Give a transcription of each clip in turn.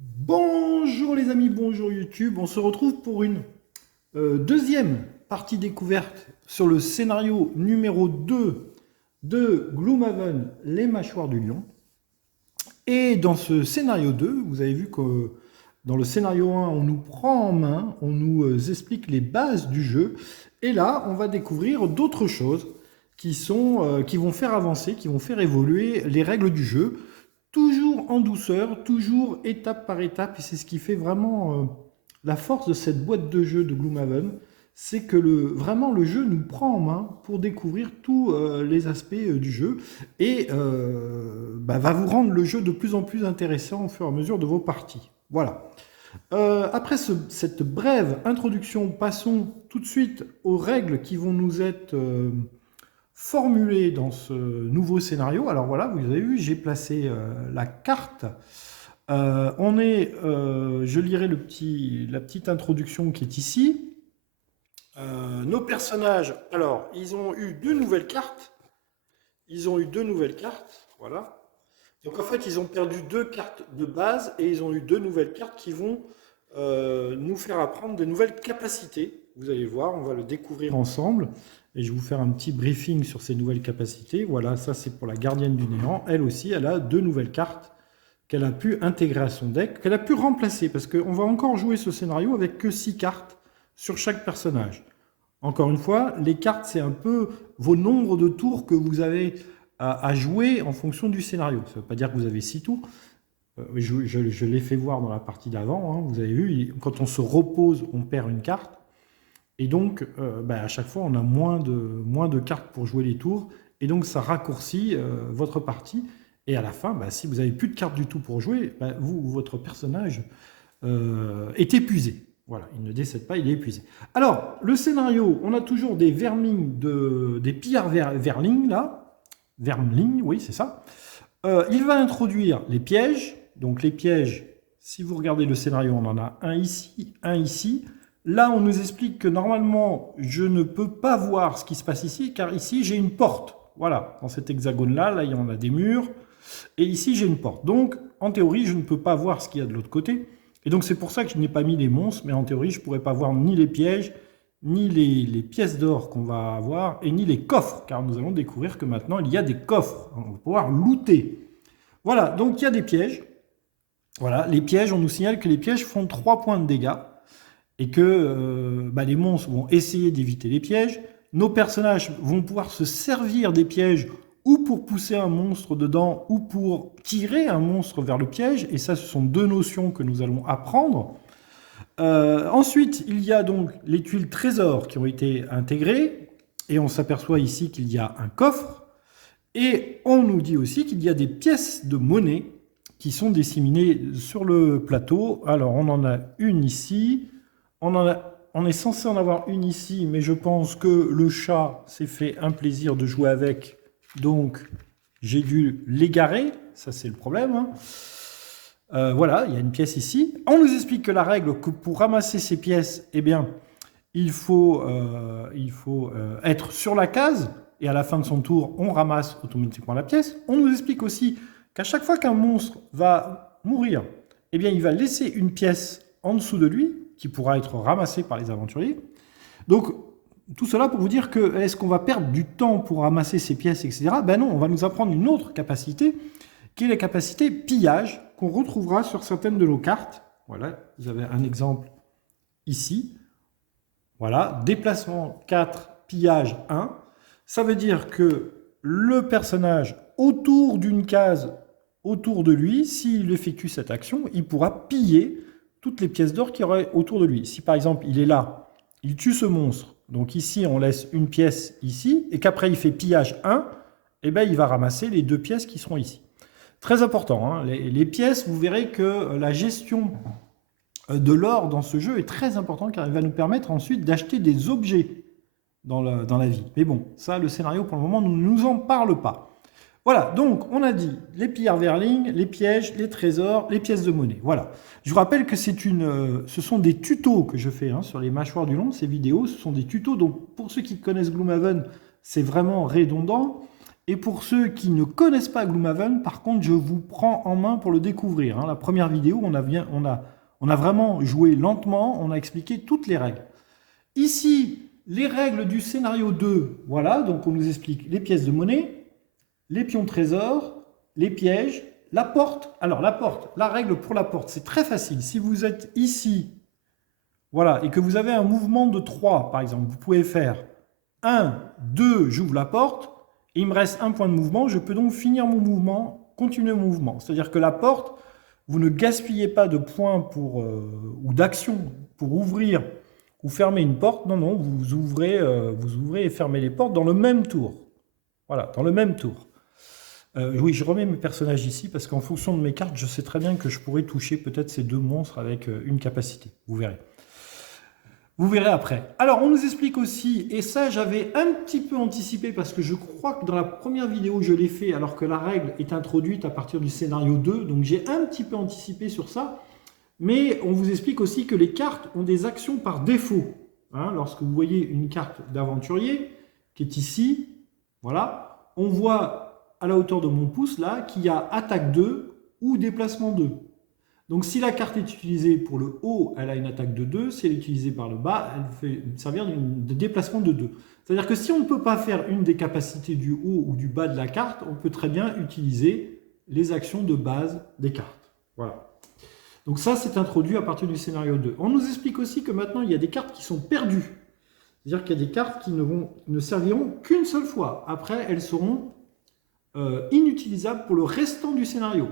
Bonjour les amis, bonjour YouTube. On se retrouve pour une deuxième partie découverte sur le scénario numéro 2 de Gloomhaven, les mâchoires du lion. Et dans ce scénario 2, vous avez vu que dans le scénario 1, on nous prend en main, on nous explique les bases du jeu. Et là, on va découvrir d'autres choses qui vont faire avancer, qui vont faire évoluer les règles du jeu. Toujours en douceur, toujours étape par étape. Et c'est ce qui fait vraiment la force de cette boîte de jeu de Gloomhaven. C'est que vraiment le jeu nous prend en main pour découvrir tous les aspects du jeu et va vous rendre le jeu de plus en plus intéressant au fur et à mesure de vos parties. Voilà. Après cette brève introduction, passons tout de suite aux règles qui vont nous être formulées dans ce nouveau scénario. Alors voilà, vous avez vu, j'ai placé la carte. Je lirai la petite introduction qui est ici. Nos personnages, alors, ils ont eu deux nouvelles cartes. Voilà. Donc en fait, ils ont perdu deux cartes de base et ils ont eu deux nouvelles cartes qui vont nous faire apprendre de nouvelles capacités. Vous allez voir, on va le découvrir ensemble. Et je vais vous faire un petit briefing sur ces nouvelles capacités. Voilà, ça c'est pour la gardienne du néant. Elle aussi, elle a deux nouvelles cartes qu'elle a pu intégrer à son deck, qu'elle a pu remplacer, parce qu'on va encore jouer ce scénario avec que 6 cartes sur chaque personnage. Encore une fois, les cartes, c'est un peu vos nombres de tours que vous avez à jouer en fonction du scénario. Ça ne veut pas dire que vous avez 6 tours. Je l'ai fait voir dans la partie d'avant. Hein. Vous avez vu, quand on se repose, on perd une carte. Et donc, à chaque fois, on a moins de cartes pour jouer les tours. Et donc, ça raccourcit votre partie. Et à la fin, si vous n'avez plus de cartes du tout pour jouer, votre personnage est épuisé. Voilà, il ne décède pas, il est épuisé. Alors, le scénario, on a toujours des vermings, des pillards verlings, là. Vermling, oui, c'est ça. Il va introduire les pièges. Donc, les pièges, si vous regardez le scénario, on en a un ici, un ici. Là, on nous explique que normalement, je ne peux pas voir ce qui se passe ici, car ici, j'ai une porte. Voilà, dans cet hexagone-là, là, il y en a des murs. Et ici, j'ai une porte. Donc, en théorie, je ne peux pas voir ce qu'il y a de l'autre côté. Et donc, c'est pour ça que je n'ai pas mis les monstres. Mais en théorie, je ne pourrais pas voir ni les pièges, ni les pièces d'or qu'on va avoir, et ni les coffres. Car nous allons découvrir que maintenant, il y a des coffres. On va pouvoir looter. Voilà, donc il y a des pièges. Voilà, les pièges, on nous signale que les pièges font 3 points de dégâts. Et que les monstres vont essayer d'éviter les pièges. Nos personnages vont pouvoir se servir des pièges ou pour pousser un monstre dedans ou pour tirer un monstre vers le piège. Et ça, ce sont deux notions que nous allons apprendre. Ensuite, il y a donc les tuiles trésors qui ont été intégrées. Et on s'aperçoit ici qu'il y a un coffre. Et on nous dit aussi qu'il y a des pièces de monnaie qui sont disséminées sur le plateau. Alors, on en a une ici. On est censé en avoir une ici, mais je pense que le chat s'est fait un plaisir de jouer avec. Donc, j'ai dû l'égarer. Ça, c'est le problème. Hein. Voilà, il y a une pièce ici. On nous explique que la règle, que pour ramasser ces pièces, eh bien, il faut être sur la case. Et à la fin de son tour, on ramasse automatiquement la pièce. On nous explique aussi qu'à chaque fois qu'un monstre va mourir, eh bien, il va laisser une pièce en dessous de lui, qui pourra être ramassé par les aventuriers. Donc, tout cela pour vous dire que est-ce qu'on va perdre du temps pour ramasser ces pièces, etc. Ben non, on va nous apprendre une autre capacité, qui est la capacité pillage, qu'on retrouvera sur certaines de nos cartes. Voilà, vous avez un exemple ici. Voilà, déplacement 4, pillage 1. Ça veut dire que le personnage, autour d'une case, autour de lui, s'il effectue cette action, il pourra piller toutes les pièces d'or qu'il y aurait autour de lui. Si par exemple il est là, il tue ce monstre, donc ici on laisse une pièce ici, et qu'après il fait pillage 1, eh ben, il va ramasser les 2 pièces qui seront ici. Très important, hein. Les pièces, vous verrez que la gestion de l'or dans ce jeu est très importante car il va nous permettre ensuite d'acheter des objets dans la vie. Mais bon, ça le scénario pour le moment ne nous en parle pas. Voilà, donc on a dit les pillards verling, les pièges, les trésors, les pièces de monnaie. Voilà. Je vous rappelle que ce sont des tutos que je fais sur les mâchoires du lion, ces vidéos, ce sont des tutos. Donc pour ceux qui connaissent Gloomhaven, c'est vraiment redondant. Et pour ceux qui ne connaissent pas Gloomhaven, par contre, je vous prends en main pour le découvrir. Hein. La première vidéo, on a vraiment joué lentement, on a expliqué toutes les règles. Ici, les règles du scénario 2, voilà, donc on nous explique les pièces de monnaie, les pions trésors, les pièges, la porte. Alors la porte, la règle pour la porte, c'est très facile. Si vous êtes ici, voilà, et que vous avez un mouvement de 3, par exemple, vous pouvez faire 1, 2, j'ouvre la porte, et il me reste un point de mouvement, je peux donc finir mon mouvement, continuer mon mouvement. C'est-à-dire que la porte, vous ne gaspillez pas de points ou d'action pour ouvrir ou fermer une porte. Non, non, vous ouvrez et fermez les portes dans le même tour. Voilà, dans le même tour. Oui, je remets mes personnages ici parce qu'en fonction de mes cartes, je sais très bien que je pourrais toucher peut-être ces 2 monstres avec une capacité. Vous verrez. Vous verrez après. Alors, on nous explique aussi, et ça j'avais un petit peu anticipé parce que je crois que dans la première vidéo je l'ai fait alors que la règle est introduite à partir du scénario 2, donc j'ai un petit peu anticipé sur ça, mais on vous explique aussi que les cartes ont des actions par défaut. Hein, lorsque vous voyez une carte d'aventurier qui est ici, voilà, on voit à la hauteur de mon pouce là qu'il y a attaque 2 ou déplacement 2. Donc si la carte est utilisée pour le haut, elle a une attaque de 2. Si elle est utilisée par le bas, elle fait servir de déplacement de 2. C'est-à-dire que si on ne peut pas faire une des capacités du haut ou du bas de la carte, on peut très bien utiliser les actions de base des cartes. Voilà. Donc ça, c'est introduit à partir du scénario 2. On nous explique aussi que maintenant, il y a des cartes qui sont perdues. C'est-à-dire qu'il y a des cartes qui ne serviront qu'une seule fois. Après, elles seront inutilisables pour le restant du scénario.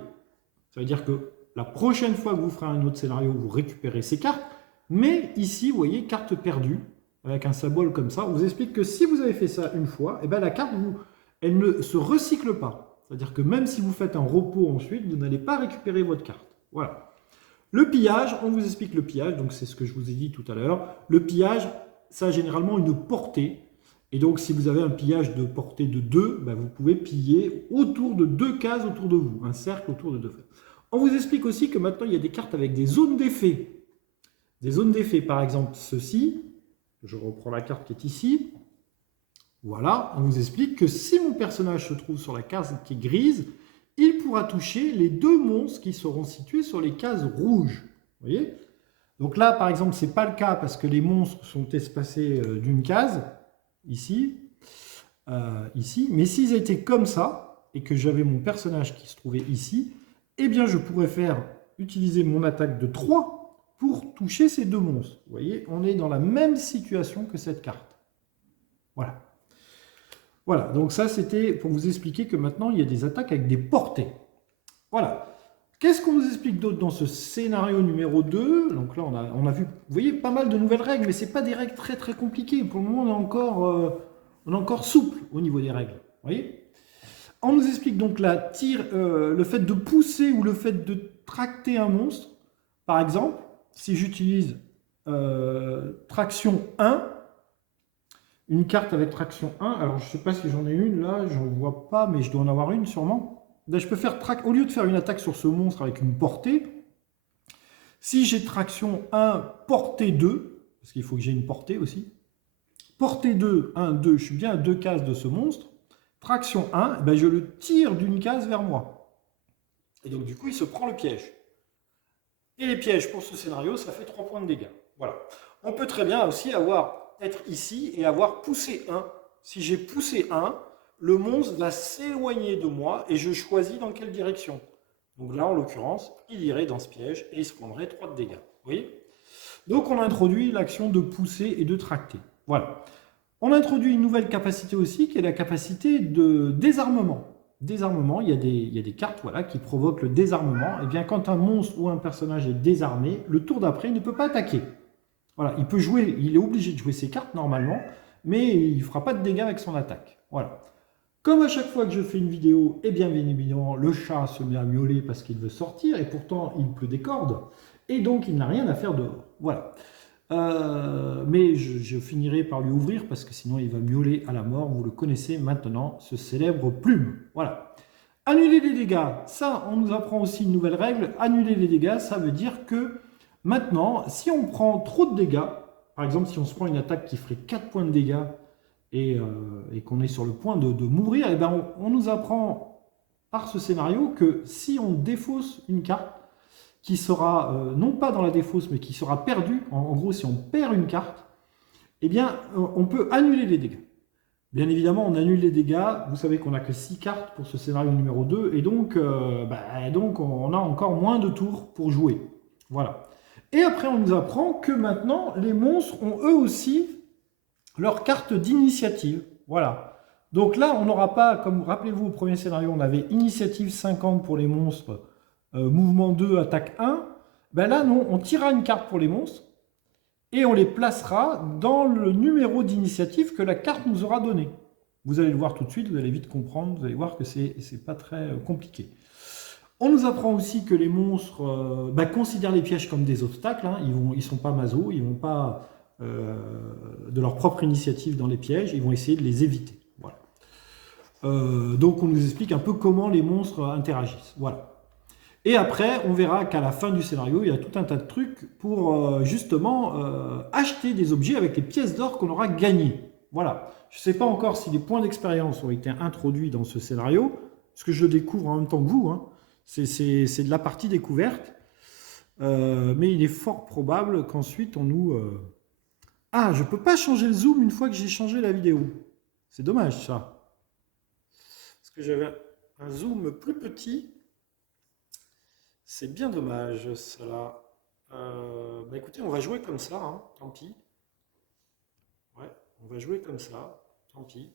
Ça veut dire que la prochaine fois que vous ferez un autre scénario, vous récupérez ces cartes. Mais ici, vous voyez, carte perdue, avec un symbole comme ça. On vous explique que si vous avez fait ça une fois, eh bien, la carte, elle ne se recycle pas. C'est-à-dire que même si vous faites un repos ensuite, vous n'allez pas récupérer votre carte. Voilà. Le pillage, on vous explique le pillage. Donc, c'est ce que je vous ai dit tout à l'heure. Le pillage, ça a généralement une portée. Et donc, si vous avez un pillage de portée de 2, ben, vous pouvez piller autour de 2 cases autour de vous. Un cercle autour de 2 cases. On vous explique aussi que maintenant, il y a des cartes avec des zones d'effet. Des zones d'effet, par exemple, ceci. Je reprends la carte qui est ici. Voilà, on vous explique que si mon personnage se trouve sur la case qui est grise, il pourra toucher les 2 monstres qui seront situés sur les cases rouges. Vous voyez? Donc là, par exemple, ce n'est pas le cas parce que les monstres sont espacés d'une case, ici, ici. Mais s'ils étaient comme ça, et que j'avais mon personnage qui se trouvait ici, eh bien, je pourrais utiliser mon attaque de 3 pour toucher ces 2 monstres. Vous voyez, on est dans la même situation que cette carte. Voilà. Voilà, donc ça, c'était pour vous expliquer que maintenant, il y a des attaques avec des portées. Voilà. Qu'est-ce qu'on nous explique d'autre dans ce scénario numéro 2? Donc là, on a vu, vous voyez, pas mal de nouvelles règles, mais ce n'est pas des règles très, très compliquées. Pour le moment, on est encore souple au niveau des règles. Vous voyez? On nous explique donc le fait de pousser ou le fait de tracter un monstre. Par exemple, si j'utilise traction 1, une carte avec traction 1, alors je ne sais pas si j'en ai une là, j'en vois pas, mais je dois en avoir une sûrement. Là, je peux faire au lieu de faire une attaque sur ce monstre avec une portée, si j'ai traction 1, portée 2, parce qu'il faut que j'ai une portée aussi, portée 2, 1, 2, je suis bien à 2 cases de ce monstre. Traction 1, ben je le tire d'une case vers moi. Et donc, du coup, il se prend le piège. Et les pièges pour ce scénario, ça fait 3 points de dégâts. Voilà. On peut très bien aussi être ici et avoir poussé 1. Si j'ai poussé 1, le monstre va s'éloigner de moi et je choisis dans quelle direction. Donc là, en l'occurrence, il irait dans ce piège et il se prendrait 3 de dégâts. Vous voyez? Donc, on introduit l'action de pousser et de tracter. Voilà. On introduit une nouvelle capacité aussi, qui est la capacité de désarmement. Désarmement, il y a des cartes voilà, qui provoquent le désarmement. Et bien, quand un monstre ou un personnage est désarmé, le tour d'après, il ne peut pas attaquer. Voilà, il peut jouer, il est obligé de jouer ses cartes normalement, mais il ne fera pas de dégâts avec son attaque. Voilà. Comme à chaque fois que je fais une vidéo, eh bien évidemment, le chat se met à miauler parce qu'il veut sortir, et pourtant, il pleut des cordes, et donc il n'a rien à faire dehors. Voilà. Mais je finirai par lui ouvrir parce que sinon il va miauler à la mort. Vous le connaissez maintenant, ce célèbre plume. Voilà. Annuler les dégâts, ça on nous apprend aussi une nouvelle règle. Annuler les dégâts, ça veut dire que maintenant, si on prend trop de dégâts, par exemple si on se prend une attaque qui ferait 4 points de dégâts et qu'on est sur le point de mourir, et ben on nous apprend par ce scénario que si on défausse une carte, qui sera non pas dans la défausse, mais qui sera perdue, en gros si on perd une carte, eh bien on peut annuler les dégâts. Bien évidemment, on annule les dégâts. Vous savez qu'on n'a que 6 cartes pour ce scénario numéro 2, et donc on a encore moins de tours pour jouer. Voilà. Et après, on nous apprend que maintenant, les monstres ont eux aussi leur carte d'initiative. Voilà. Donc là, on n'aura pas, comme rappelez-vous au premier scénario, on avait initiative 50 pour les monstres, mouvement 2, attaque 1. Ben là, non, on tirera une carte pour les monstres et on les placera dans le numéro d'initiative que la carte nous aura donné. Vous allez le voir tout de suite, vous allez vite comprendre, vous allez voir que c'est pas très compliqué. On nous apprend aussi que les monstres considèrent les pièges comme des obstacles, hein. Ils sont pas maso, ils vont pas de leur propre initiative dans les pièges, ils vont essayer de les éviter. Voilà. Donc on nous explique un peu comment les monstres interagissent. Voilà. Et après, on verra qu'à la fin du scénario, il y a tout un tas de trucs pour justement acheter des objets avec les pièces d'or qu'on aura gagnées. Voilà. Je ne sais pas encore si les points d'expérience ont été introduits dans ce scénario, parce que je le découvre en même temps que vous, hein. C'est de la partie découverte. Mais il est fort probable qu'ensuite on nous... Ah, je ne peux pas changer le zoom une fois que j'ai changé la vidéo. C'est dommage ça. Parce que j'avais un zoom plus petit. C'est bien dommage, cela. Écoutez, on va jouer comme ça, hein, tant pis. Ouais, on va jouer comme ça, tant pis.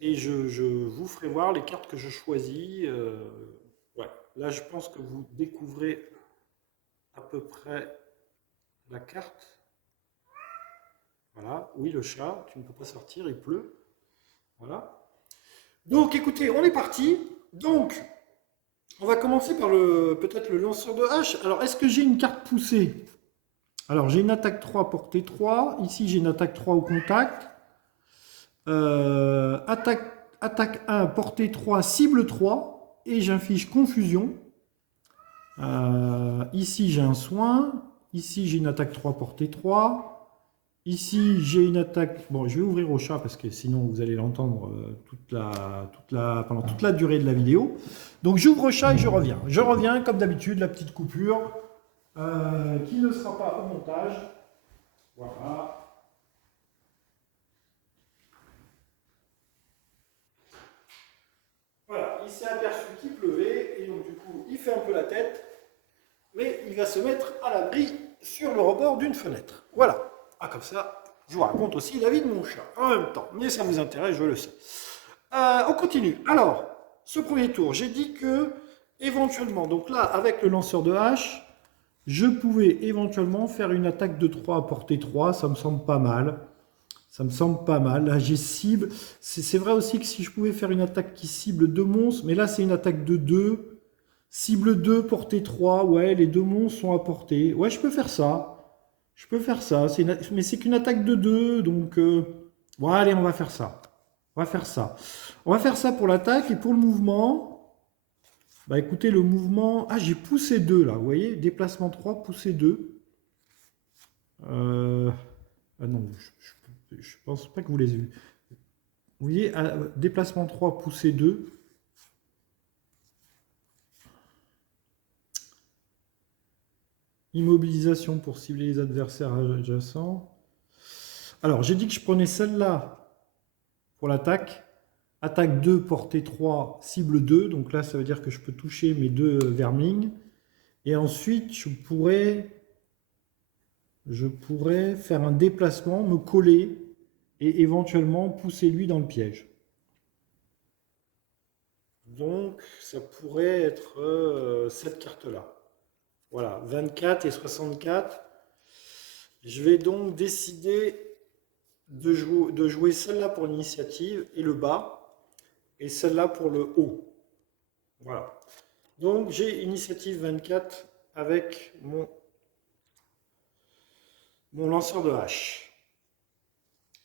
Et je vous ferai voir les cartes que je choisis. Ouais, là, je pense que vous découvrez à peu près la carte. Voilà, oui, le chat, tu ne peux pas sortir, il pleut. Voilà. Donc, écoutez, on est parti. Donc, on va commencer par peut-être le lanceur de hache. Alors, est-ce que j'ai une carte poussée? Alors, j'ai une attaque 3, portée 3. Ici, j'ai une attaque 3 au contact. Attaque 1, portée 3, cible 3. Et j'inflige confusion. Ici, j'ai un soin. Ici, j'ai une attaque 3, portée 3. Ici, j'ai une attaque... Bon, je vais ouvrir au chat parce que sinon, vous allez l'entendre pendant toute la durée de la vidéo. Donc, j'ouvre au chat et je reviens. Je reviens, comme d'habitude, la petite coupure qui ne sera pas au montage. Voilà. Voilà, il s'est aperçu qu'il pleuvait et donc du coup, il fait un peu la tête, mais il va se mettre à l'abri sur le rebord d'une fenêtre. Voilà. Ah, comme ça, je vous raconte aussi la vie de mon chat en même temps. Mais ça vous intéresse, je le sais. On continue. Alors, ce premier tour, j'ai dit que, éventuellement, donc là, avec le lanceur de hache, je pouvais éventuellement faire une attaque de 3 à portée 3. Ça me semble pas mal. Ça me semble pas mal. Là, j'ai cible. C'est vrai aussi que si je pouvais faire une attaque qui cible 2 monstres, mais là, c'est une attaque de 2. Cible 2, portée 3. Ouais, les 2 monstres sont à portée. Ouais, je peux faire ça. Je peux faire ça, mais c'est qu'une attaque de 2, donc... Bon, allez, on va faire ça. On va faire ça. On va faire ça pour l'attaque, et pour le mouvement... Bah écoutez, le mouvement... Ah, j'ai poussé 2, là, vous voyez? Déplacement 3, poussé 2. Ah non, je pense pas que vous les ayez vus. Vous voyez, déplacement 3, poussé 2. Immobilisation pour cibler les adversaires adjacents. Alors, j'ai dit que je prenais celle-là pour l'attaque. Attaque 2, portée 3, cible 2. Donc là, ça veut dire que je peux toucher mes 2 vermings. Et ensuite, je pourrais faire un déplacement, me coller et éventuellement pousser lui dans le piège. Donc, ça pourrait être cette carte-là. Voilà, 24 et 64. Je vais donc décider de jouer celle-là pour l'initiative et le bas, et celle-là pour le haut. Voilà. Donc j'ai initiative 24 avec mon lanceur de hache.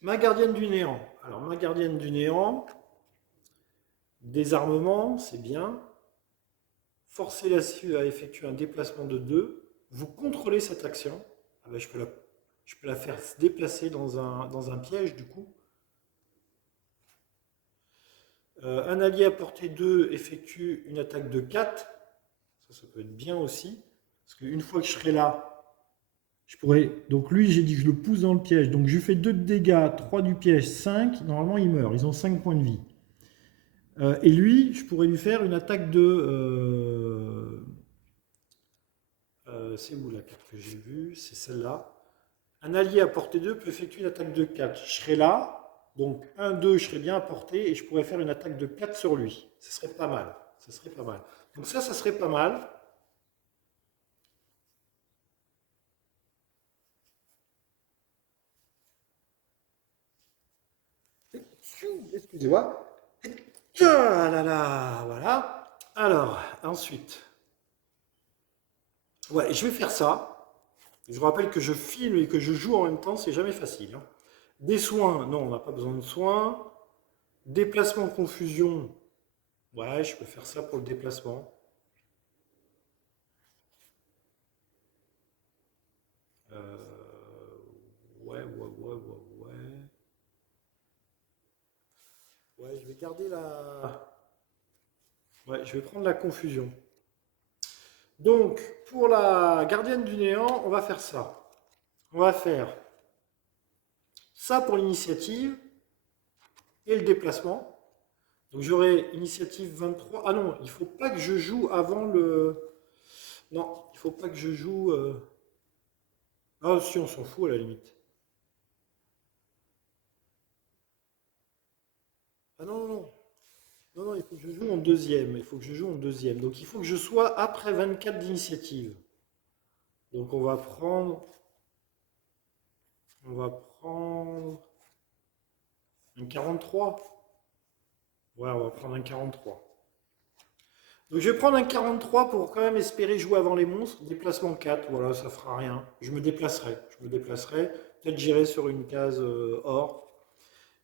Ma gardienne du néant. Alors ma gardienne du néant, désarmement, c'est bien. Forcer la cible à effectuer un déplacement de 2. Vous contrôlez cette action. Ah ben, je peux la faire se déplacer dans un piège du coup. Un allié à portée 2 effectue une attaque de 4. Ça peut être bien aussi. Parce qu'une fois que je serai là, je pourrais. Donc lui, j'ai dit que je le pousse dans le piège. Donc je lui fais 2 de dégâts, 3 du piège, 5. Normalement, il meurt. Ils ont 5 points de vie. Et lui, je pourrais lui faire une attaque de. C'est où la carte que j'ai vue? C'est celle-là. Un allié à portée 2 peut effectuer une attaque de 4. Je serai là. Donc 1, 2, je serais bien à portée et je pourrais faire une attaque de 4 sur lui. Ce serait pas mal. Ce serait pas mal. Donc ça serait pas mal. Excusez-moi. Ah là là, voilà. Alors, ensuite. Ouais, je vais faire ça. Je vous rappelle que je filme et que je joue en même temps, c'est jamais facile, hein. Des soins, non, on n'a pas besoin de soins. Déplacement confusion. Ouais, je peux faire ça pour le déplacement. Ouais. Ouais, je vais garder la. Ouais, je vais prendre la confusion. Donc, pour la gardienne du néant, on va faire ça. On va faire ça pour l'initiative et le déplacement. Donc j'aurai initiative 23. Ah non, il faut pas que je joue avant le. Non, il faut pas que je joue. Ah si, on s'en fout à la limite. Ah non, non, non. Non, non, il faut que je joue en deuxième. Il faut que je joue en deuxième. Donc il faut que je sois après 24 d'initiative. Donc on va prendre. On va prendre un 43. Ouais, on va prendre un 43. Donc je vais prendre un 43 pour quand même espérer jouer avant les monstres. Déplacement 4, voilà, ça fera rien. Je me déplacerai. Je me déplacerai. Peut-être j'irai sur une case or.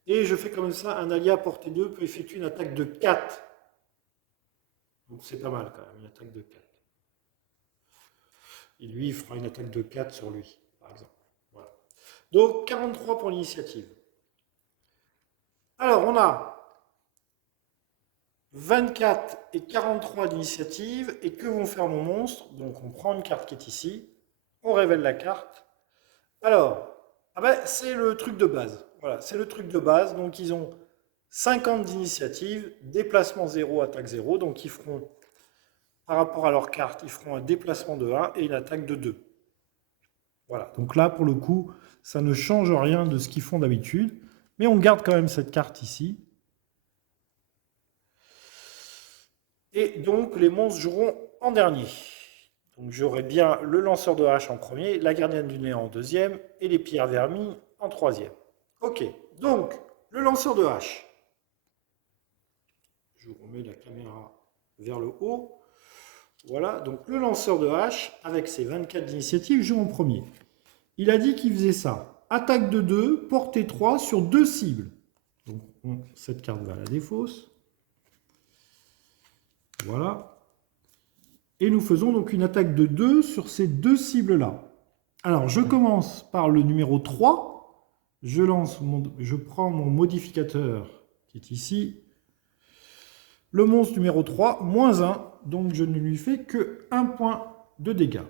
Et je fais comme ça, un allié à portée 2 peut effectuer une attaque de 4. Donc c'est pas mal quand même, une attaque de 4. Et lui, il fera une attaque de 4 sur lui, par exemple. Voilà. Donc 43 pour l'initiative. Alors on a 24 et 43 d'initiative. Et que vont faire nos monstres? Donc on prend une carte qui est ici. On révèle la carte. Alors, ah ben, c'est le truc de base. Voilà, c'est le truc de base. Donc ils ont 50 d'initiative, déplacement 0, attaque 0. Donc ils feront, par rapport à leur carte, ils feront un déplacement de 1 et une attaque de 2. Voilà, donc là, pour le coup, ça ne change rien de ce qu'ils font d'habitude. Mais on garde quand même cette carte ici. Et donc, les monstres joueront en dernier. Donc, j'aurai bien le lanceur de hache en premier, la gardienne du néant en deuxième et les pierres vermies en troisième. Ok, donc, le lanceur de hache. Je remets la caméra vers le haut. Voilà, donc le lanceur de hache, avec ses 24 d'initiative, joue en premier. Il a dit qu'il faisait ça. Attaque de 2, portée 3 sur 2 cibles. Donc, cette carte va à la défausse. Voilà. Et nous faisons donc une attaque de 2 sur ces 2 cibles-là. Alors, je commence par le numéro 3. Je prends mon modificateur qui est ici. Le monstre numéro 3, moins 1. Donc, je ne lui fais que 1 point de dégâts.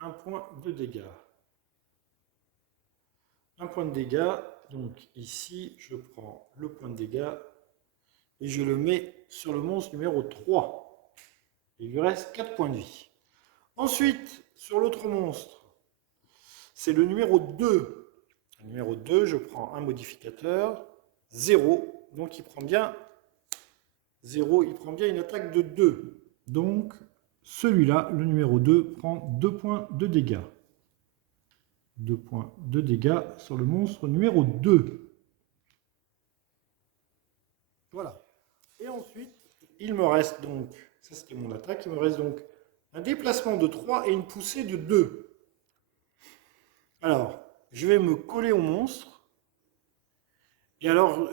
Un point de dégâts. Un point de dégâts. Donc ici, je prends le point de dégâts et je le mets sur le monstre numéro 3. Il lui reste 4 points de vie. Ensuite, sur l'autre monstre, c'est le numéro 2. Le numéro 2, je prends un modificateur, 0. Donc il prend bien 0, il prend bien une attaque de 2. Donc celui-là, le numéro 2, prend 2 points de dégâts. 2 points de dégâts sur le monstre numéro 2. Voilà. Et ensuite, il me reste donc, ça c'était mon attaque, il me reste donc un déplacement de 3 et une poussée de 2. Alors, je vais me coller au monstre. Et alors,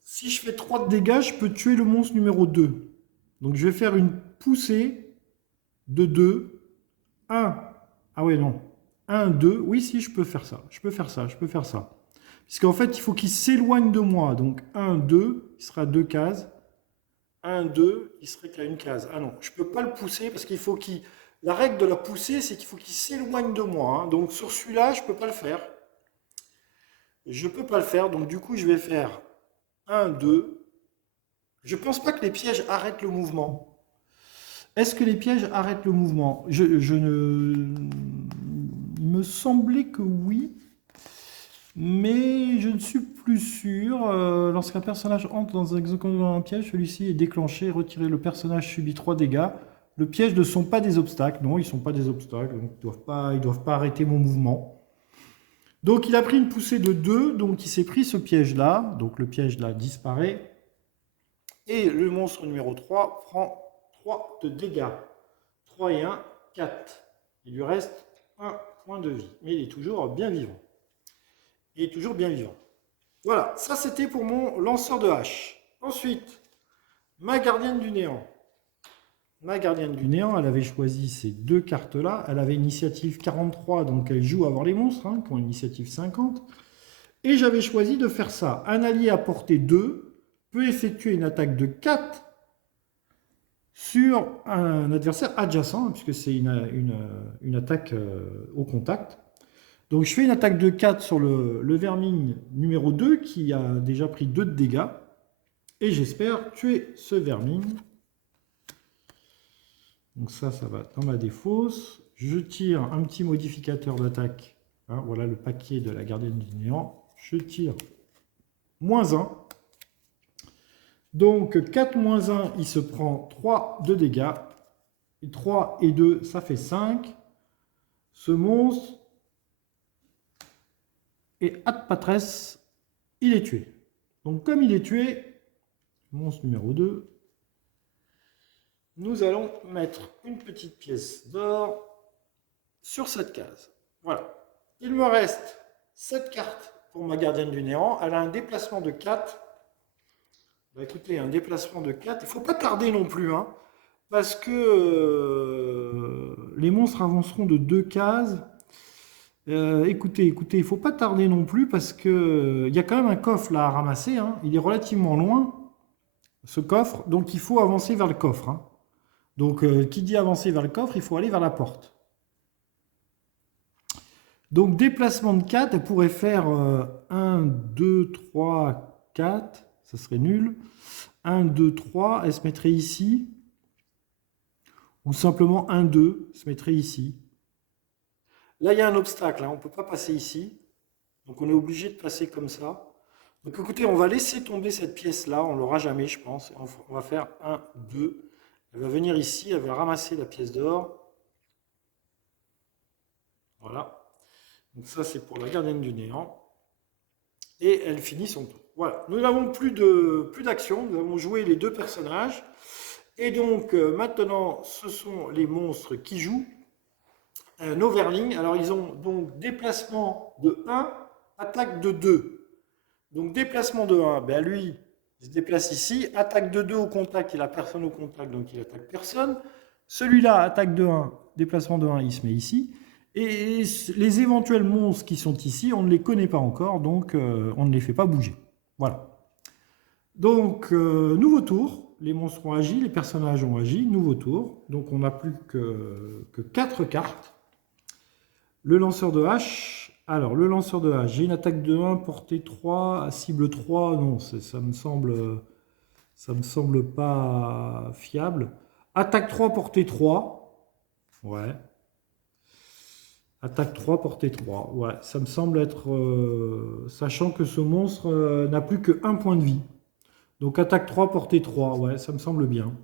si je fais 3 de dégâts, je peux tuer le monstre numéro 2. Donc je vais faire une poussée de 2, 1. Ah ouais, non. 1, 2. Oui, si, je peux faire ça. Je peux faire ça. Je peux faire ça. Puisqu'en fait, il faut qu'il s'éloigne de moi. Donc 1, 2, il sera 2 cases. 1, 2, il serait qu'à une case. Ah non, je ne peux pas le pousser parce qu'il faut qu'il... La règle de la poussée, c'est qu'il faut qu'il s'éloigne de moi, hein. Donc sur celui-là, je ne peux pas le faire. Je ne peux pas le faire. Donc du coup, je vais faire 1, 2. Je ne pense pas que les pièges arrêtent le mouvement. Est-ce que les pièges arrêtent le mouvement? Je ne... Il me semblait que oui. Mais je ne suis plus sûr. Lorsqu'un personnage entre dans un piège, celui-ci est déclenché. Retirer le personnage subit 3 dégâts. Le piège ne sont pas des obstacles. Non, ils ne sont pas des obstacles. Donc ils doivent pas arrêter mon mouvement. Donc il a pris une poussée de 2. Donc il s'est pris ce piège-là. Donc le piège là disparaît. Et le monstre numéro 3 prend 3 de dégâts. 3 et 1, 4. Il lui reste 1 point de vie. Mais il est toujours bien vivant. Il est toujours bien vivant. Voilà, ça c'était pour mon lanceur de hache. Ensuite, ma gardienne du néant. Ma gardienne du néant, elle avait choisi ces deux cartes-là. Elle avait initiative 43, donc elle joue à voir les monstres, hein, qui ont initiative 50. Et j'avais choisi de faire ça. Un allié à portée 2 peut effectuer une attaque de 4 sur un adversaire adjacent, puisque c'est une attaque au contact. Donc je fais une attaque de 4 sur le vermine numéro 2 qui a déjà pris 2 de dégâts. Et j'espère tuer ce vermine. Donc ça va dans ma défausse. Je tire un petit modificateur d'attaque. Hein, voilà le paquet de la gardienne du néant. Je tire -1. Donc 4 -1, il se prend 3 de dégâts. Et 3 et 2, ça fait 5. Ce monstre... Et ad patres, il est tué. Donc comme il est tué, monstre numéro 2, nous allons mettre une petite pièce d'or sur cette case. Voilà. Il me reste cette carte pour ma gardienne du néant. Elle a un déplacement de 4. Bah, écoutez, un déplacement de 4. Il ne faut pas tarder non plus, hein, parce que les monstres avanceront de 2 cases. Écoutez, il ne faut pas tarder non plus parce qu'il y a quand même un coffre là à ramasser, hein. Il est relativement loin, ce coffre, donc il faut avancer vers le coffre, hein. Donc qui dit avancer vers le coffre, il faut aller vers la porte. Donc déplacement de 4, elle pourrait faire 1, 2, 3, 4, ça serait nul. 1, 2, 3, elle se mettrait ici. Ou simplement 1, 2, se mettrait ici. Là, il y a un obstacle, hein. On ne peut pas passer ici. Donc, on est obligé de passer comme ça. Donc, écoutez, on va laisser tomber cette pièce-là. On ne l'aura jamais, je pense. On va faire 1, 2. Elle va venir ici. Elle va ramasser la pièce d'or. Voilà. Donc, ça, c'est pour la gardienne du néant. Et elle finit son tour. Voilà. Nous n'avons plus d'action. Nous avons joué les deux personnages. Et donc, maintenant, ce sont les monstres qui jouent. Un overling, alors ils ont donc déplacement de 1, attaque de 2. Donc déplacement de 1, ben lui, il se déplace ici, attaque de 2 au contact, il a personne au contact, donc il attaque personne. Celui-là, attaque de 1, déplacement de 1, il se met ici. Et les éventuels monstres qui sont ici, on ne les connaît pas encore, donc on ne les fait pas bouger. Voilà. Donc, nouveau tour. Les monstres ont agi, les personnages ont agi, nouveau tour. Donc on n'a plus que 4 cartes. Le lanceur de hache. Alors, le lanceur de hache, j'ai une attaque de 1, portée 3, cible 3. Non, ça me semble pas fiable. Attaque 3, portée 3. Ouais. Attaque 3, portée 3. Ouais, ça me semble être... sachant que ce monstre n'a plus que 1 point de vie. Donc, attaque 3, portée 3. Ouais, ça me semble bien.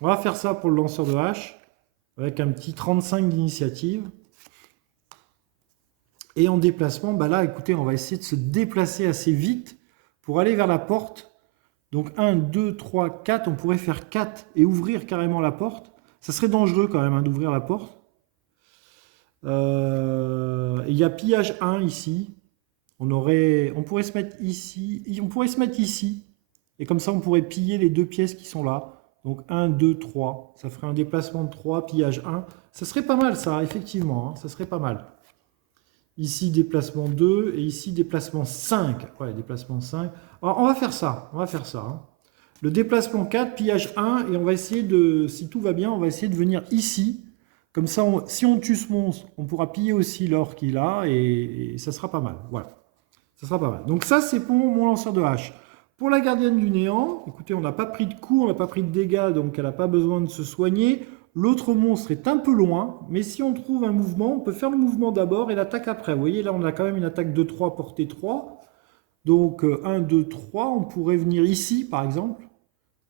On va faire ça pour le lanceur de hache. Avec un petit 35 d'initiative. Et en déplacement, bah là, écoutez, on va essayer de se déplacer assez vite pour aller vers la porte. Donc 1, 2, 3, 4, on pourrait faire 4 et ouvrir carrément la porte. Ça serait dangereux quand même, hein, d'ouvrir la porte. Il y a pillage 1 ici. On pourrait se mettre ici. On pourrait se mettre ici. Et comme ça, on pourrait piller les deux pièces qui sont là. Donc 1, 2, 3. Ça ferait un déplacement de 3, pillage 1. Ça serait pas mal ça, effectivement. Hein, ça serait pas mal. Ici, déplacement 2 et ici, déplacement 5. Ouais, déplacement 5. Alors, on va faire ça. On va faire ça. Hein. Le déplacement 4, pillage 1. Et on va essayer de, si tout va bien, on va essayer de venir ici. Comme ça, si on tue ce monstre, on pourra piller aussi l'or qu'il a et ça sera pas mal. Voilà. Ça sera pas mal. Donc ça, c'est pour mon lanceur de hache. Pour la gardienne du néant, écoutez, on n'a pas pris de coups, on n'a pas pris de dégâts, donc elle n'a pas besoin de se soigner. L'autre monstre est un peu loin, mais si on trouve un mouvement, on peut faire le mouvement d'abord et l'attaque après. Vous voyez, là, on a quand même une attaque de 3, portée 3. Donc 1, 2, 3, on pourrait venir ici, par exemple.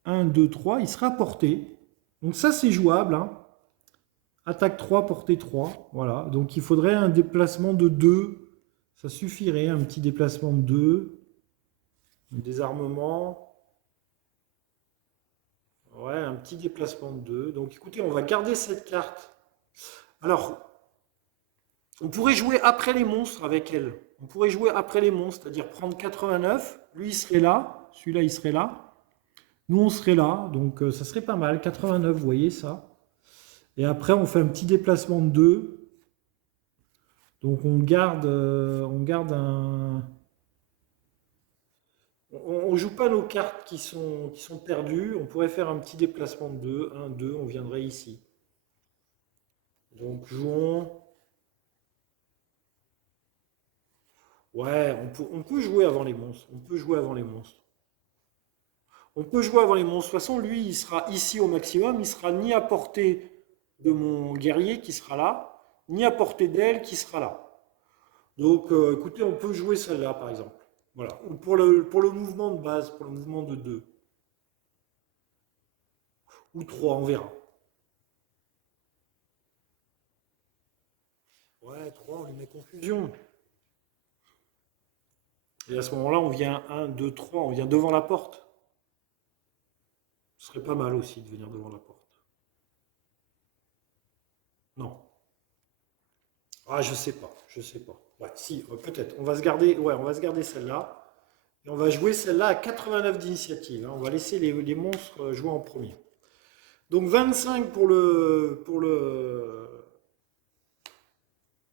1, 2, 3, il sera porté. Donc ça, c'est jouable. Hein. Attaque 3, portée 3. Voilà. Donc il faudrait un déplacement de 2. Ça suffirait, un petit déplacement de 2. Un désarmement. Ouais, un petit déplacement de 2. Donc écoutez, on va garder cette carte. Alors, on pourrait jouer après les monstres avec elle. On pourrait jouer après les monstres, c'est-à-dire prendre 89. Lui, il serait là. Celui-là, il serait là. Nous, on serait là. Donc ça serait pas mal. 89, vous voyez ça. Et après, on fait un petit déplacement de 2. Donc on garde un... On ne joue pas nos cartes qui sont perdues. On pourrait faire un petit déplacement de 2. 1, 2, on viendrait ici. Donc jouons. Ouais, on peut jouer avant les monstres. On peut jouer avant les monstres. On peut jouer avant les monstres. De toute façon, lui, il sera ici au maximum. Il sera ni à portée de mon guerrier qui sera là, ni à portée d'elle qui sera là. Donc, écoutez, on peut jouer celle-là, par exemple. Voilà. Ou pour le mouvement de base, pour le mouvement de 2. Ou 3, on verra. Ouais, 3, on lui met confusion. Et à ce moment-là, on vient 1, 2, 3, on vient devant la porte. Ce serait pas mal aussi de venir devant la porte. Non. Ah, je sais pas, je sais pas. Ouais, si, peut-être. On va se garder, ouais, on va se garder celle-là. Et on va jouer celle-là à 89 d'initiative. Hein. On va laisser les monstres jouer en premier. Donc 25 pour le.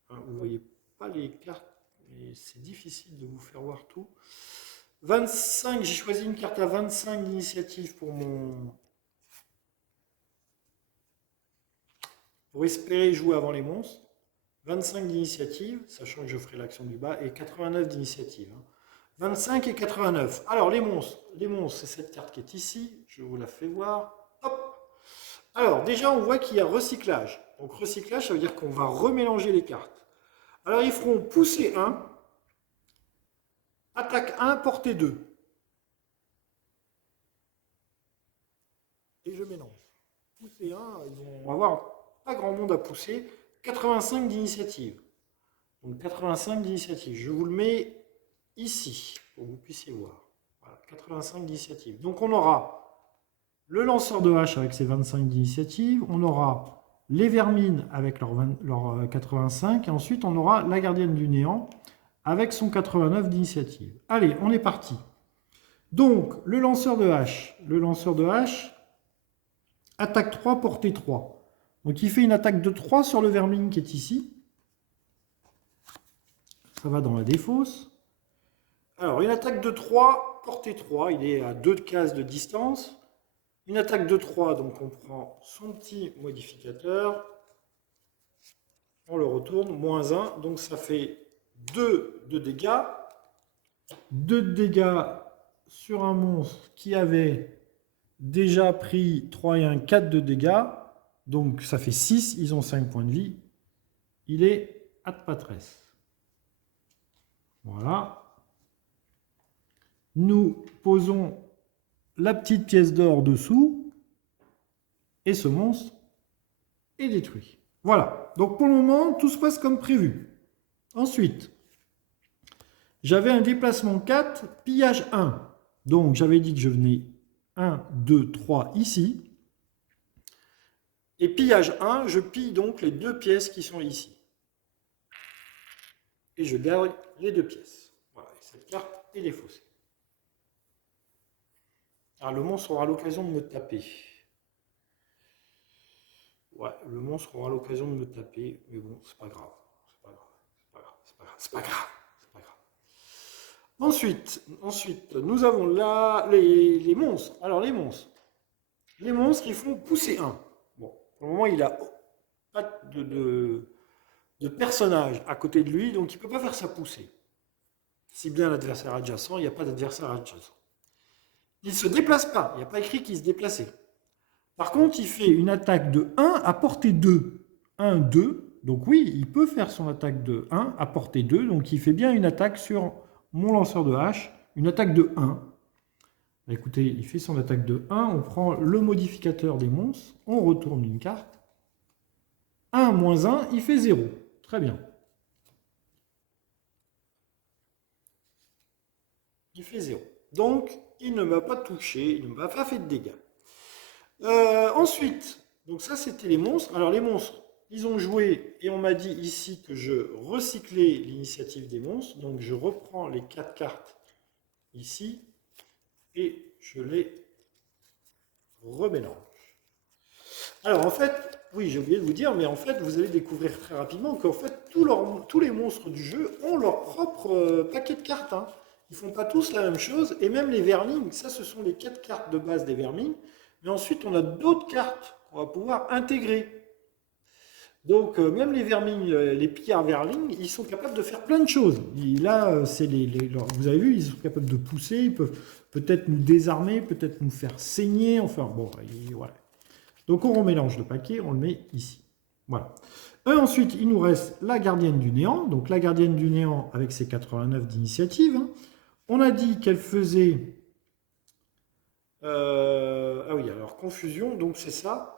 Hein, vous voyez pas les cartes, mais c'est difficile de vous faire voir tout. 25, j'ai choisi une carte à 25 d'initiative pour espérer jouer avant les monstres. 25 d'initiative, sachant que je ferai l'action du bas, et 89 d'initiative. Hein. 25 et 89. Alors, les monstres, c'est cette carte qui est ici. Je vous la fais voir. Hop. Alors, déjà, on voit qu'il y a recyclage. Donc, recyclage, ça veut dire qu'on va remélanger les cartes. Alors, ils feront pousser 1, attaque 1, portée 2. Et je mélange. Pousser 1, ils vont avoir pas grand monde à pousser. 85 d'initiative. Donc 85 d'initiative. Je vous le mets ici pour que vous puissiez voir. Voilà, 85 d'initiative. Donc on aura le lanceur de hache avec ses 25 d'initiative. On aura les vermines avec leur 85. Et ensuite on aura la gardienne du néant avec son 89 d'initiative. Allez, on est parti. Donc le lanceur de hache. Le lanceur de hache, attaque 3, portée 3. Donc il fait une attaque de 3 sur le vermine qui est ici. Ça va dans la défausse. Alors une attaque de 3, portée 3, il est à 2 cases de distance. Une attaque de 3, donc on prend son petit modificateur. On le retourne, moins 1, donc ça fait 2 de dégâts. 2 de dégâts sur un monstre qui avait déjà pris 3 et 1, 4 de dégâts. Donc ça fait 6, ils ont 5 points de vie. Il est ad patresse. Voilà. Nous posons la petite pièce d'or dessous. Et ce monstre est détruit. Voilà. Donc pour le moment, tout se passe comme prévu. Ensuite, j'avais un déplacement 4, pillage 1. Donc j'avais dit que je venais 1, 2, 3 ici. Et pillage 1, je pille donc les 2 pièces qui sont ici. Et je garde les 2 pièces. Voilà, et cette carte est défaussée. Alors le monstre aura l'occasion de me taper. Ouais, le monstre aura l'occasion de me taper, mais bon, c'est pas grave. C'est pas grave. C'est pas grave. C'est pas grave. C'est pas grave. C'est pas grave. Ensuite, nous avons là les monstres. Alors, les monstres. Les monstres, ils font pousser un. Bon, pour le moment, il a pas de personnage à côté de lui, donc il ne peut pas faire sa poussée. Si bien l'adversaire adjacent, il n'y a pas d'adversaire adjacent. Il ne se déplace pas, il n'y a pas écrit qu'il se déplaçait. Par contre, il fait une attaque de 1 à portée 2. 1, 2. Donc oui, il peut faire son attaque de 1 à portée 2. Donc il fait bien une attaque sur mon lanceur de hache. Une attaque de 1. Écoutez, il fait son attaque de 1. On prend le modificateur des monstres. On retourne une carte. 1 moins 1, il fait 0. Très bien. Il fait 0. Donc, il ne m'a pas touché, il ne m'a pas fait de dégâts. Ensuite, donc ça c'était les monstres. Alors les monstres, ils ont joué et on m'a dit ici que je recyclais l'initiative des monstres. Donc je reprends les 4 cartes ici et je les remélange. Alors en fait, oui j'ai oublié de vous dire, mais en fait vous allez découvrir très rapidement qu'en fait tous les monstres du jeu ont leur propre paquet de cartes. Hein. Ils ne font pas tous la même chose et même les vermines, ça ce sont les 4 cartes de base des vermines. Mais ensuite, on a d'autres cartes qu'on va pouvoir intégrer. Donc, même les vermines, les pillards verlings, ils sont capables de faire plein de choses. Et là, vous avez vu, ils sont capables de pousser, ils peuvent peut-être nous désarmer, peut-être nous faire saigner, enfin, bon, voilà. Donc, on remélange le paquet, on le met ici. Voilà. Et ensuite, il nous reste la gardienne du néant. Donc, la gardienne du néant avec ses 89 d'initiative. Hein. On a dit qu'elle faisait... ah oui, alors confusion, donc c'est ça.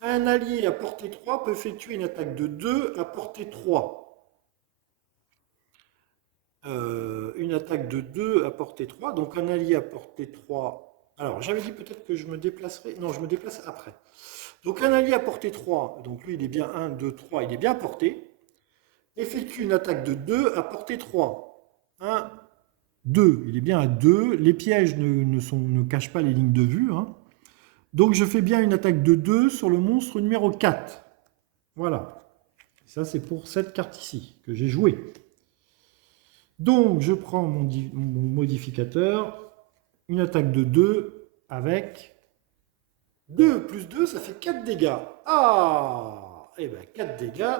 Un allié à portée 3 peut effectuer une attaque de 2 à portée 3. Une attaque de 2 à portée 3. Donc un allié à portée 3. Alors j'avais dit peut-être que je me déplacerai. Non, je me déplace après. Donc un allié à portée 3. Donc lui il est bien 1, 2, 3. Il est bien porté. Effectue une attaque de 2 à portée 3. 1, 2. Il est bien à 2. Les pièges ne cachent pas les lignes de vue. Hein. Donc je fais bien une attaque de 2 sur le monstre numéro 4. Voilà. Ça, c'est pour cette carte ici que j'ai jouée. Donc, je prends mon modificateur, une attaque de 2 avec 2 plus 2, ça fait 4 dégâts. Ah! Eh bien, 4 dégâts,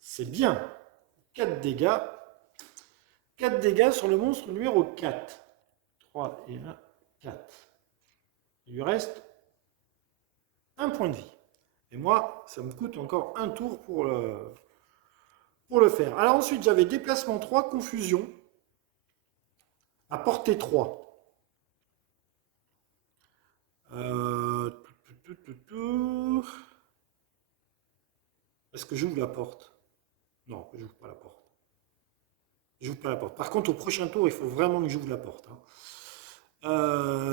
c'est bien. 4 dégâts. 4 dégâts sur le monstre numéro 4. 3 et 1, 4. Il lui reste un point de vie. Et moi, ça me coûte encore un tour pour le faire. Alors ensuite, j'avais déplacement 3, confusion, à portée 3. Est-ce que j'ouvre la porte? Non, je n'ouvre pas la porte. J'ouvre pas la porte. Par contre, au prochain tour, il faut vraiment que j'ouvre la porte. Hein.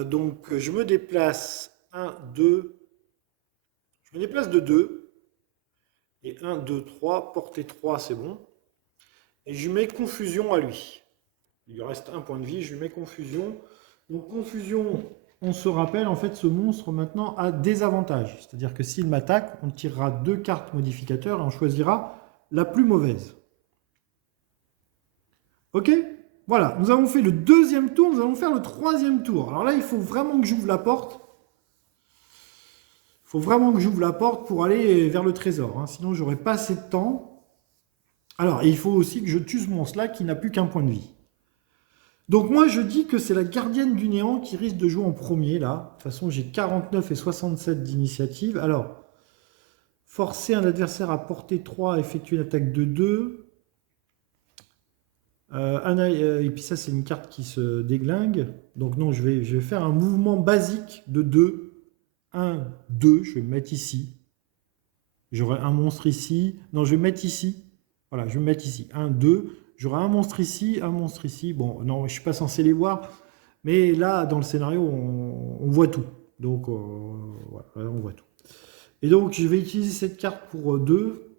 Donc, je me déplace 1, 2. Je me déplace de 2. Et 1, 2, 3. Portée 3, c'est bon. Et je mets confusion à lui. Il lui reste un point de vie, je lui mets confusion. Donc confusion, on se rappelle, en fait, ce monstre maintenant a des avantages. C'est-à-dire que s'il m'attaque, on tirera 2 cartes modificateurs et on choisira la plus mauvaise. Ok? Voilà, nous avons fait le deuxième tour, nous allons faire le troisième tour. Alors là, il faut vraiment que j'ouvre la porte. Il faut vraiment que j'ouvre la porte pour aller vers le trésor. Hein. Sinon, j'aurai pas assez de temps. Alors, il faut aussi que je tue ce monstre-là qui n'a plus qu'un point de vie. Donc moi je dis que c'est la gardienne du néant qui risque de jouer en premier là. De toute façon j'ai 49 et 67 d'initiative. Alors, forcer un adversaire à portée 3 à effectuer une attaque de 2. Et puis ça c'est une carte qui se déglingue. Donc non, je vais faire un mouvement basique de 2. 1, 2, je vais me mettre ici. J'aurai un monstre ici. Non, je vais me mettre ici. Voilà, je vais me mettre ici. 1, 2. J'aurai un monstre ici, un monstre ici. Bon, non, je ne suis pas censé les voir. Mais là, dans le scénario, on voit tout. Donc, voilà, on voit tout. Et donc, je vais utiliser cette carte pour 2.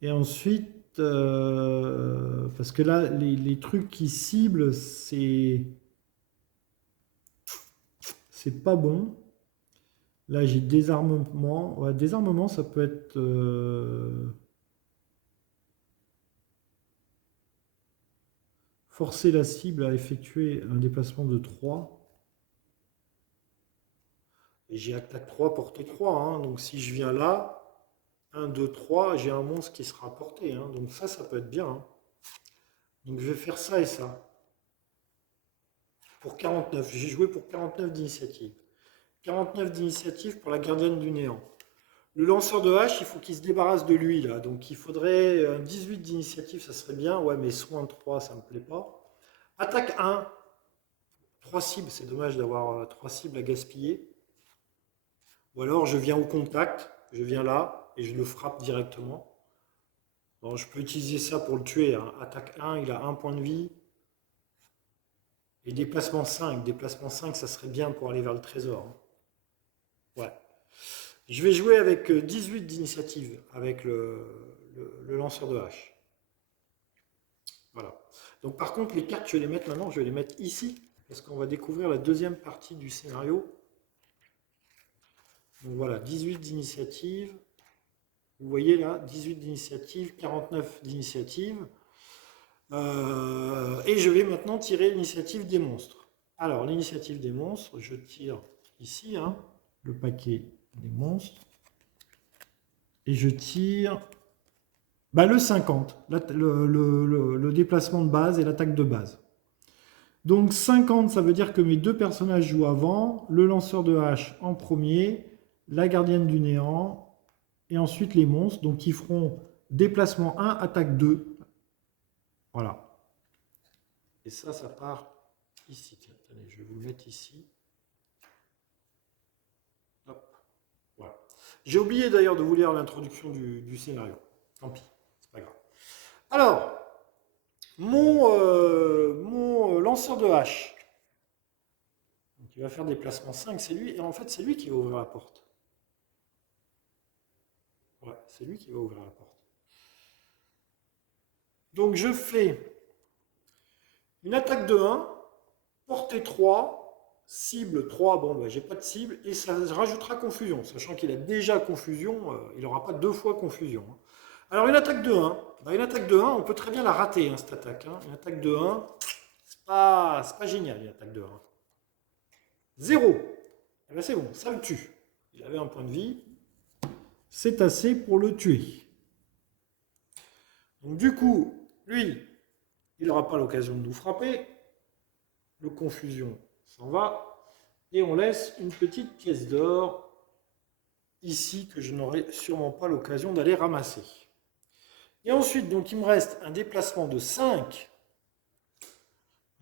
Et ensuite, parce que là, les trucs qui ciblent, c'est pas bon. Là, j'ai désarmement. Ouais, désarmement, ça peut être... forcer la cible à effectuer un déplacement de 3. Et j'ai attaque 3, portée 3. Hein. Donc si je viens là, 1, 2, 3, j'ai un monstre qui sera porté. Hein. Donc ça peut être bien. Hein. Donc je vais faire ça et ça. Pour 49. J'ai joué pour 49 d'initiative. 49 d'initiative pour la gardienne du néant. Le lanceur de hache, il faut qu'il se débarrasse de lui là. Donc il faudrait un 18 d'initiative, ça serait bien. Ouais, mais soin 3, ça me plaît pas. Attaque 1. 3 cibles, c'est dommage d'avoir 3 cibles à gaspiller. Ou alors je viens au contact, je viens là et je le frappe directement. Bon, je peux utiliser ça pour le tuer. Hein. Attaque 1, il a 1 point de vie. Et déplacement 5. Déplacement 5, ça serait bien pour aller vers le trésor. Hein. Ouais. Je vais jouer avec 18 d'initiative, avec le lanceur de hache. Voilà. Donc par contre, les cartes, je vais les mettre maintenant, je vais les mettre ici, parce qu'on va découvrir la deuxième partie du scénario. Donc voilà, 18 d'initiative. Vous voyez là, 18 d'initiative, 49 d'initiative. Et je vais maintenant tirer l'initiative des monstres. Alors, l'initiative des monstres, je tire ici, hein, le paquet des monstres. Et je tire le 50, le déplacement de base et l'attaque de base. Donc 50, ça veut dire que mes deux personnages jouent avant, le lanceur de hache en premier, la gardienne du néant, et ensuite les monstres, donc qui feront déplacement 1, attaque 2. Voilà. Et ça part ici. Tiens, attendez, je vais vous le mettre ici. Hop. Voilà. J'ai oublié d'ailleurs de vous lire l'introduction du scénario. Tant pis, c'est pas grave. Alors, mon lanceur de hache, donc il va faire déplacement 5, c'est lui, et en fait c'est lui qui va ouvrir la porte. Ouais, c'est lui qui va ouvrir la porte. Donc je fais une attaque de 1, portée 3, cible 3, bon ben, j'ai pas de cible, et ça rajoutera confusion, sachant qu'il a déjà confusion, il n'aura pas deux fois confusion. Hein. Alors une attaque de 1, une attaque de 1, on peut très bien la rater, hein, cette attaque. Hein. Une attaque de 1, c'est pas génial une attaque de 1. 0. Eh ben c'est bon, ça le tue. Il avait un point de vie, c'est assez pour le tuer. Donc du coup, lui, il n'aura pas l'occasion de nous frapper. Le confusion s'en va. Et on laisse une petite pièce d'or ici que je n'aurai sûrement pas l'occasion d'aller ramasser. Et ensuite, donc il me reste un déplacement de 5.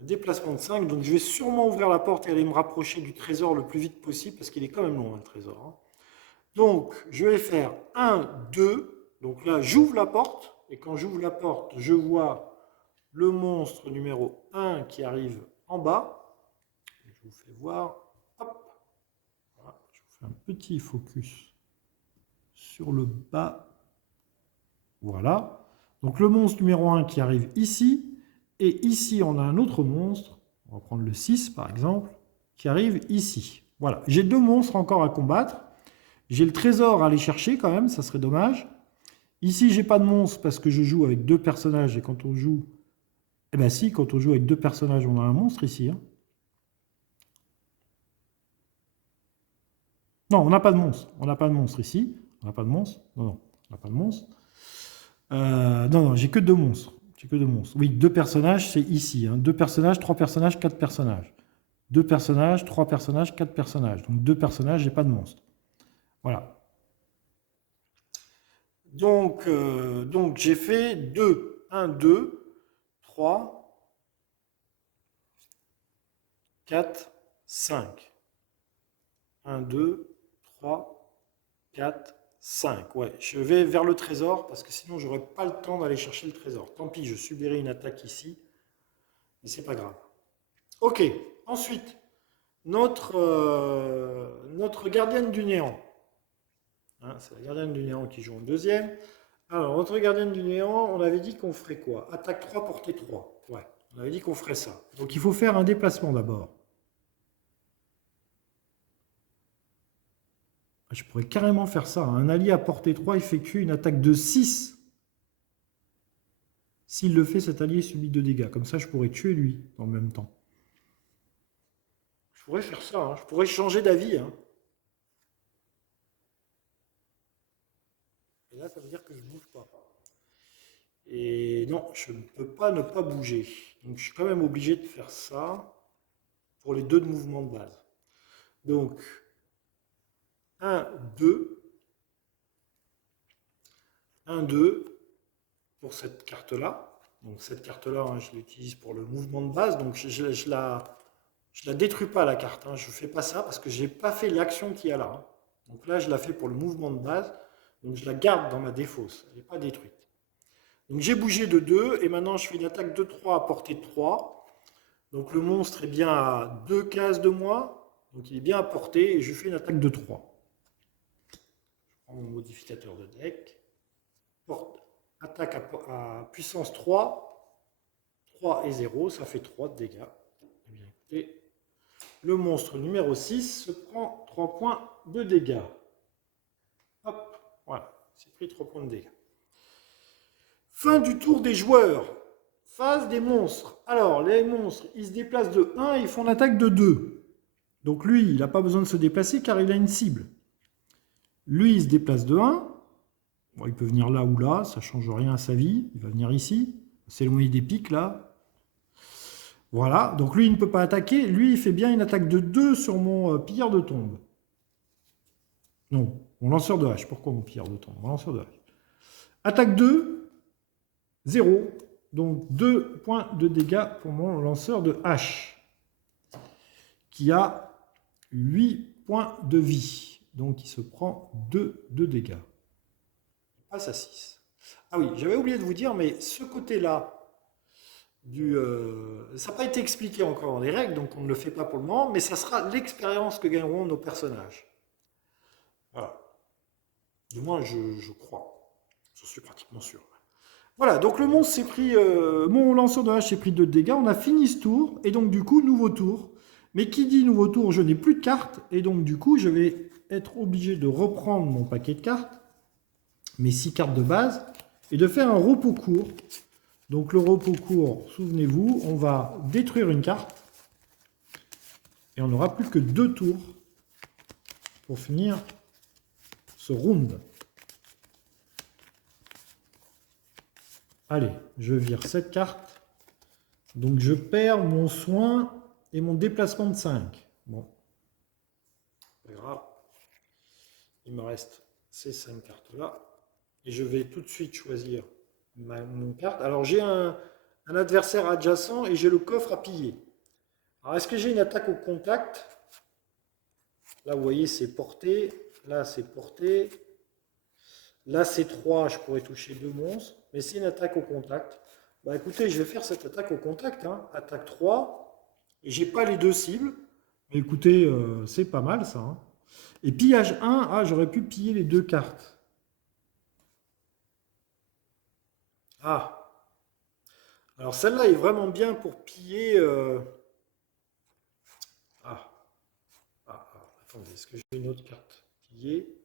Un déplacement de 5. Donc je vais sûrement ouvrir la porte et aller me rapprocher du trésor le plus vite possible parce qu'il est quand même long, le trésor. Hein. Donc je vais faire 1, 2. Donc là, j'ouvre la porte. Et quand j'ouvre la porte, je vois le monstre numéro 1 qui arrive en bas. Je vous fais voir. Hop. Voilà. Je vous fais un petit focus sur le bas. Voilà. Donc le monstre numéro 1 qui arrive ici. Et ici, on a un autre monstre. On va prendre le 6 par exemple. Qui arrive ici. Voilà. J'ai deux monstres encore à combattre. J'ai le trésor à aller chercher quand même. Ça serait dommage. Ici, j'ai pas de monstre parce que je joue avec deux personnages. Et quand on joue... Eh bien si, quand on joue avec deux personnages, on a un monstre ici. Hein. Non, on n'a pas de monstre. On n'a pas de monstre ici. On n'a pas de monstre. Non, on n'a pas de monstre. Non, j'ai que deux monstres. J'ai que deux monstres. Oui, deux personnages, c'est ici. Hein. Deux personnages, trois personnages, quatre personnages. Deux personnages, trois personnages, quatre personnages. Donc deux personnages, j'ai pas de monstre. Voilà. Donc j'ai fait 2. 1, 2, 3, 4, 5. 1, 2, 3, 4, 5. Ouais, je vais vers le trésor parce que sinon j'aurais pas le temps d'aller chercher le trésor. Tant pis, je subirai une attaque ici, mais c'est pas grave. Ok, ensuite, notre gardienne du néant. Hein, c'est la gardienne du néant qui joue en deuxième. Alors, notre gardienne du néant, on avait dit qu'on ferait quoi? Attaque 3, portée 3. Ouais, on avait dit qu'on ferait ça. Donc il faut faire un déplacement d'abord. Je pourrais carrément faire ça. Un allié à portée 3, il fait une attaque de 6. S'il le fait, cet allié subit 2 dégâts. Comme ça, je pourrais tuer lui en même temps. Je pourrais faire ça. Hein. Je pourrais changer d'avis. Hein. Et là, ça veut dire que je ne bouge pas. Et non, je ne peux pas ne pas bouger. Donc, je suis quand même obligé de faire ça pour les 2 de mouvement de base. Donc, 1, 2. 1, 2 pour cette carte-là. Donc cette carte-là, hein, je l'utilise pour le mouvement de base. Donc je la détruis pas la carte. Hein. Je ne fais pas ça parce que je n'ai pas fait l'action qu'il y a là. Hein. Donc là, je la fais pour le mouvement de base. Donc je la garde dans ma défausse. Elle n'est pas détruite. Donc j'ai bougé de 2 et maintenant je fais une attaque de 3 à portée de 3. Donc le monstre est bien à 2 cases de moi. Donc il est bien à portée et je fais une attaque de 3. Je prends mon modificateur de deck. Attaque à puissance 3. 3 et 0, ça fait 3 de dégâts. Eh bien, écoutez, le monstre numéro 6 se prend 3 points de dégâts. Hop, voilà, c'est pris 3 points de dégâts. Fin du tour des joueurs. Phase des monstres. Alors, les monstres, ils se déplacent de 1 et ils font l'attaque de 2. Donc lui, il n'a pas besoin de se déplacer car il a une cible. Lui, il se déplace de 1. Bon, il peut venir là ou là, ça ne change rien à sa vie. Il va venir ici, s'éloigner des pics là. Voilà, donc lui, il ne peut pas attaquer. Lui, il fait bien une attaque de 2 sur mon pilleur de tombe. Non, mon lanceur de hache. Pourquoi mon pilleur de tombe? Mon lanceur de hache. Attaque 2, 0. Donc 2 points de dégâts pour mon lanceur de hache. Qui a 8 points de vie. Donc il se prend 2 de dégâts. Il passe à 6. Ah oui, j'avais oublié de vous dire, mais ce côté-là, ça n'a pas été expliqué encore dans les règles, donc on ne le fait pas pour le moment, mais ça sera l'expérience que gagneront nos personnages. Voilà. Du moins, je crois. Je suis pratiquement sûr. Voilà, donc le monstre s'est pris... mon lanceur de hache s'est pris 2 de dégâts. On a fini ce tour, et donc du coup, nouveau tour. Mais qui dit nouveau tour, je n'ai plus de cartes, et donc du coup, je vais être obligé de reprendre mon paquet de cartes, mes 6 cartes de base, et de faire un repos court. Donc le repos court, souvenez-vous, on va détruire une carte, et on n'aura plus que 2 tours pour finir ce round. Allez, je vire cette carte. Donc je perds mon soin et mon déplacement de 5. Bon, pas grave. Il me reste ces 5 cartes-là. Et je vais tout de suite choisir mon carte. Alors j'ai un adversaire adjacent et j'ai le coffre à piller. Alors est-ce que j'ai une attaque au contact? Là vous voyez c'est porté. Là c'est porté. Là c'est 3, je pourrais toucher 2 monstres. Mais c'est une attaque au contact. Bah écoutez, je vais faire cette attaque au contact. Hein. Attaque 3. Et j'ai pas les 2 cibles. Mais écoutez, c'est pas mal ça. Hein. Et pillage 1, ah j'aurais pu piller les 2 cartes. Ah. Alors celle-là est vraiment bien pour piller... Attendez, est-ce que j'ai une autre carte piller?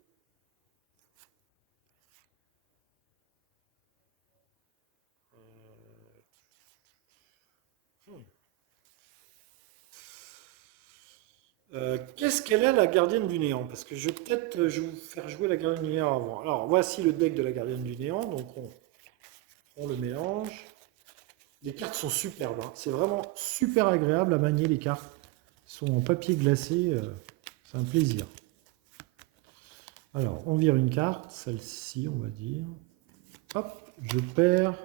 Qu'est-ce qu'elle est la gardienne du néant? Parce que je vais peut-être vous faire jouer la gardienne du néant avant. Alors voici le deck de la gardienne du néant. Donc on le mélange. Les cartes sont superbes. Hein. C'est vraiment super agréable à manier les cartes. Elles sont en papier glacé. C'est un plaisir. Alors on vire une carte. Celle-ci on va dire. Hop, je perds.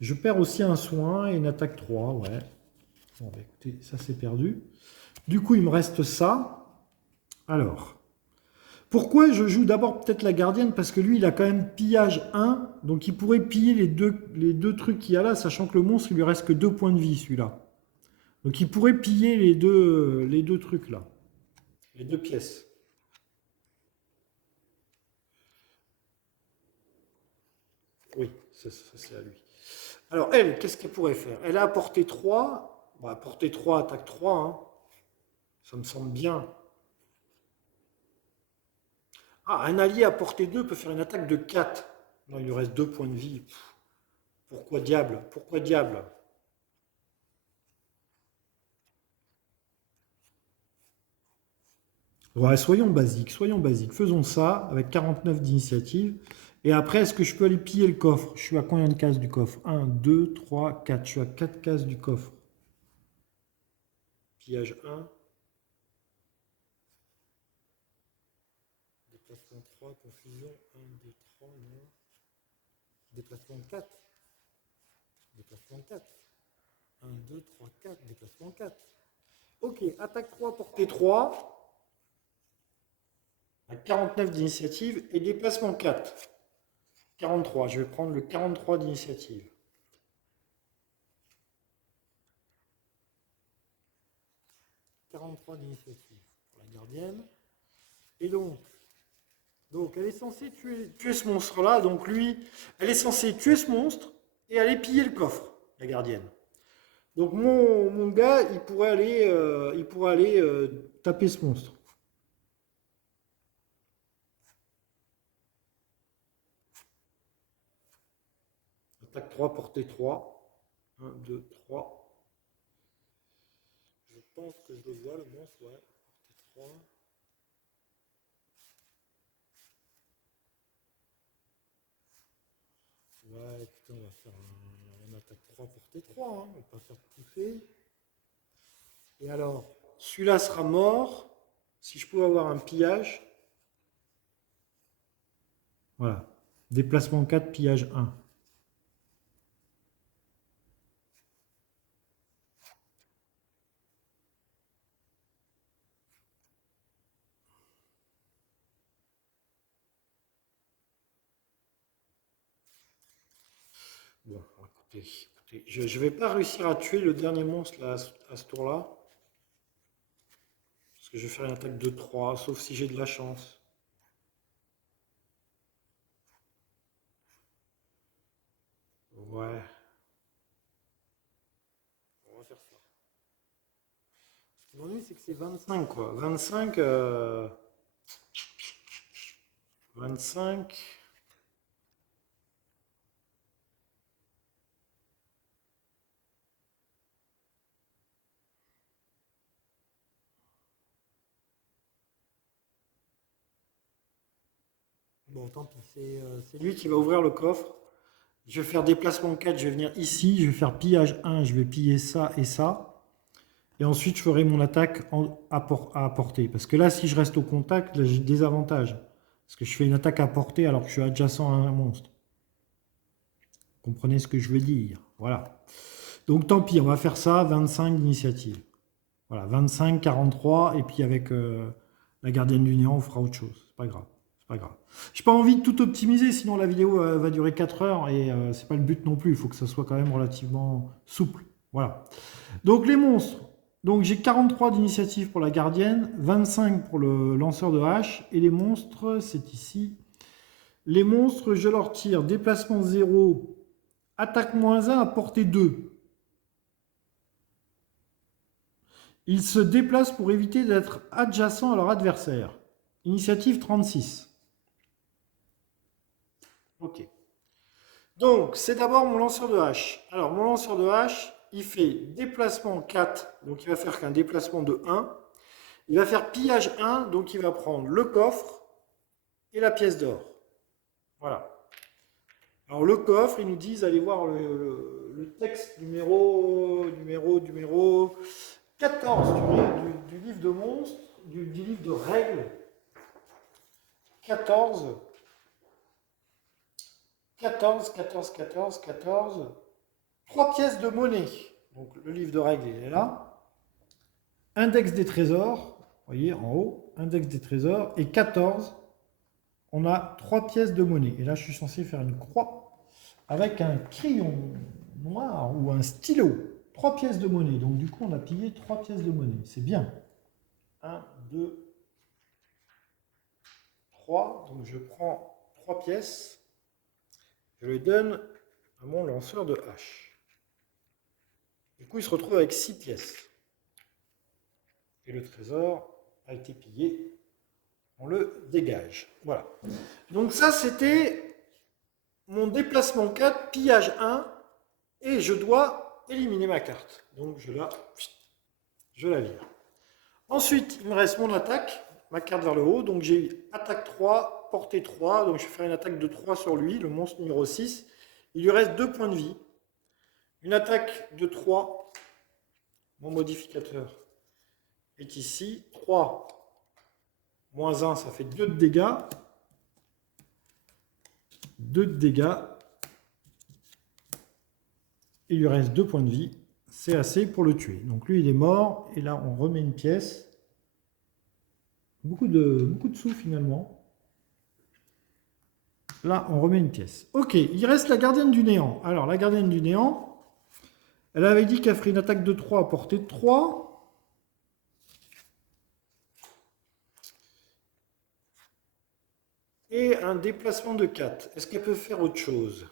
Je perds aussi un soin et une attaque 3. Ouais. Bon, bah, écoutez, ça c'est perdu. Du coup, il me reste ça. Alors, pourquoi je joue d'abord peut-être la gardienne? Parce que lui, il a quand même pillage 1. Donc, il pourrait piller les deux trucs qu'il y a là, sachant que le monstre, il lui reste que 2 points de vie, celui-là. Donc, il pourrait piller les deux trucs là. Les 2 pièces. Oui, ça c'est à lui. Alors, elle, qu'est-ce qu'elle pourrait faire? Elle a à portée 3. Bah, portée 3, attaque 3. Hein. Ça me semble bien. Ah, un allié à portée 2 peut faire une attaque de 4. Non, il lui reste 2 points de vie. Pff, pourquoi diable? Pourquoi diable? Ouais, soyons basiques, soyons basiques. Faisons ça avec 49 d'initiative. Et après, est-ce que je peux aller piller le coffre? Je suis à combien de cases du coffre? Un, 2, 3, 4. Je suis à 4 cases du coffre. Pillage 1. Déplacement 3, confusion. 1, 2, 3, non. Déplacement 4. Déplacement 4. 1, 2, 3, 4. Déplacement 4. Ok, attaque 3, portée 3. À 49 d'initiative et déplacement 4. 43. Je vais prendre le 43 d'initiative. 43 d'initiative pour la gardienne. Et donc elle est censée tuer ce monstre-là. Donc lui, elle est censée tuer ce monstre et aller piller le coffre, la gardienne. Donc mon gars, il pourrait aller taper ce monstre. Attaque 3, portée 3. 1, 2, 3. Je pense que je le vois, le monstre, ouais. Portée 3. Ouais, écoutez, on va faire un attaque 3 portée 3, hein. On va pas faire pousser. Et alors, celui-là sera mort. Si je pouvais avoir un pillage. Voilà. Déplacement 4, pillage 1. Bon, écoutez, je ne vais pas réussir à tuer le dernier monstre là, à ce tour-là. Parce que je vais faire une attaque de 3, sauf si j'ai de la chance. Ouais, on va faire ça. Ce qui m'ennuie, c'est que c'est 25, quoi. 25, 25. Bon, tant pis, c'est lui qui va ouvrir le coffre. Je vais faire déplacement 4, je vais venir ici, je vais faire pillage 1, je vais piller ça et ça. Et ensuite, je ferai mon attaque à portée. Parce que là, si je reste au contact, là, j'ai des avantages. Parce que je fais une attaque à portée alors que je suis adjacent à un monstre. Comprenez ce que je veux dire. Voilà. Donc tant pis, on va faire ça, 25 d'initiative. Voilà, 25, 43, et puis avec la gardienne du néant, on fera autre chose. C'est pas grave. C'est pas grave. J'ai pas envie de tout optimiser, sinon la vidéo va durer 4 heures et c'est pas le but non plus. Il faut que ça soit quand même relativement souple. Voilà. Donc les monstres. Donc j'ai 43 d'initiative pour la gardienne, 25 pour le lanceur de hache, et les monstres, c'est ici. Les monstres, je leur tire déplacement 0, attaque -1 à portée 2. Ils se déplacent pour éviter d'être adjacents à leur adversaire. Initiative 36. Ok. Donc, c'est d'abord mon lanceur de hache. Alors, mon lanceur de hache, il fait déplacement 4, donc il va faire qu'un déplacement de 1. Il va faire pillage 1, donc il va prendre le coffre et la pièce d'or. Voilà. Alors, le coffre, ils nous disent, allez voir le texte numéro 14 du livre de monstres, du livre de règles. 14, 14, 14, 14, 14. 3 pièces de monnaie. Donc le livre de règles, il est là. Index des trésors, vous voyez en haut, index des trésors. Et 14, on a 3 pièces de monnaie. Et là, je suis censé faire une croix avec un crayon noir ou un stylo. 3 pièces de monnaie. Donc du coup, on a pillé 3 pièces de monnaie. C'est bien. 1, 2, 3. Donc je prends 3 pièces. Je les donne à mon lanceur de hache. Du coup, il se retrouve avec 6 pièces. Et le trésor a été pillé On le dégage. Voilà. Donc ça, c'était mon déplacement 4, pillage 1, et je dois éliminer ma carte. Donc je la vire. Ensuite, il me reste mon attaque, ma carte vers le haut. Donc j'ai attaque 3, portée 3. Donc je vais faire une attaque de 3 sur lui, le monstre numéro 6. Il lui reste 2 points de vie. Une attaque de 3. Mon modificateur est ici. 3 moins 1, ça fait 2 de dégâts. 2 de dégâts. Il lui reste 2 points de vie. C'est assez pour le tuer. Donc lui, il est mort. Et là, on remet une pièce. Beaucoup de sous finalement. Là, on remet une pièce. Ok, il reste la gardienne du néant. Alors, la gardienne du néant, elle avait dit qu'elle ferait une attaque de 3 à portée de 3. Et un déplacement de 4. Est-ce qu'elle peut faire autre chose?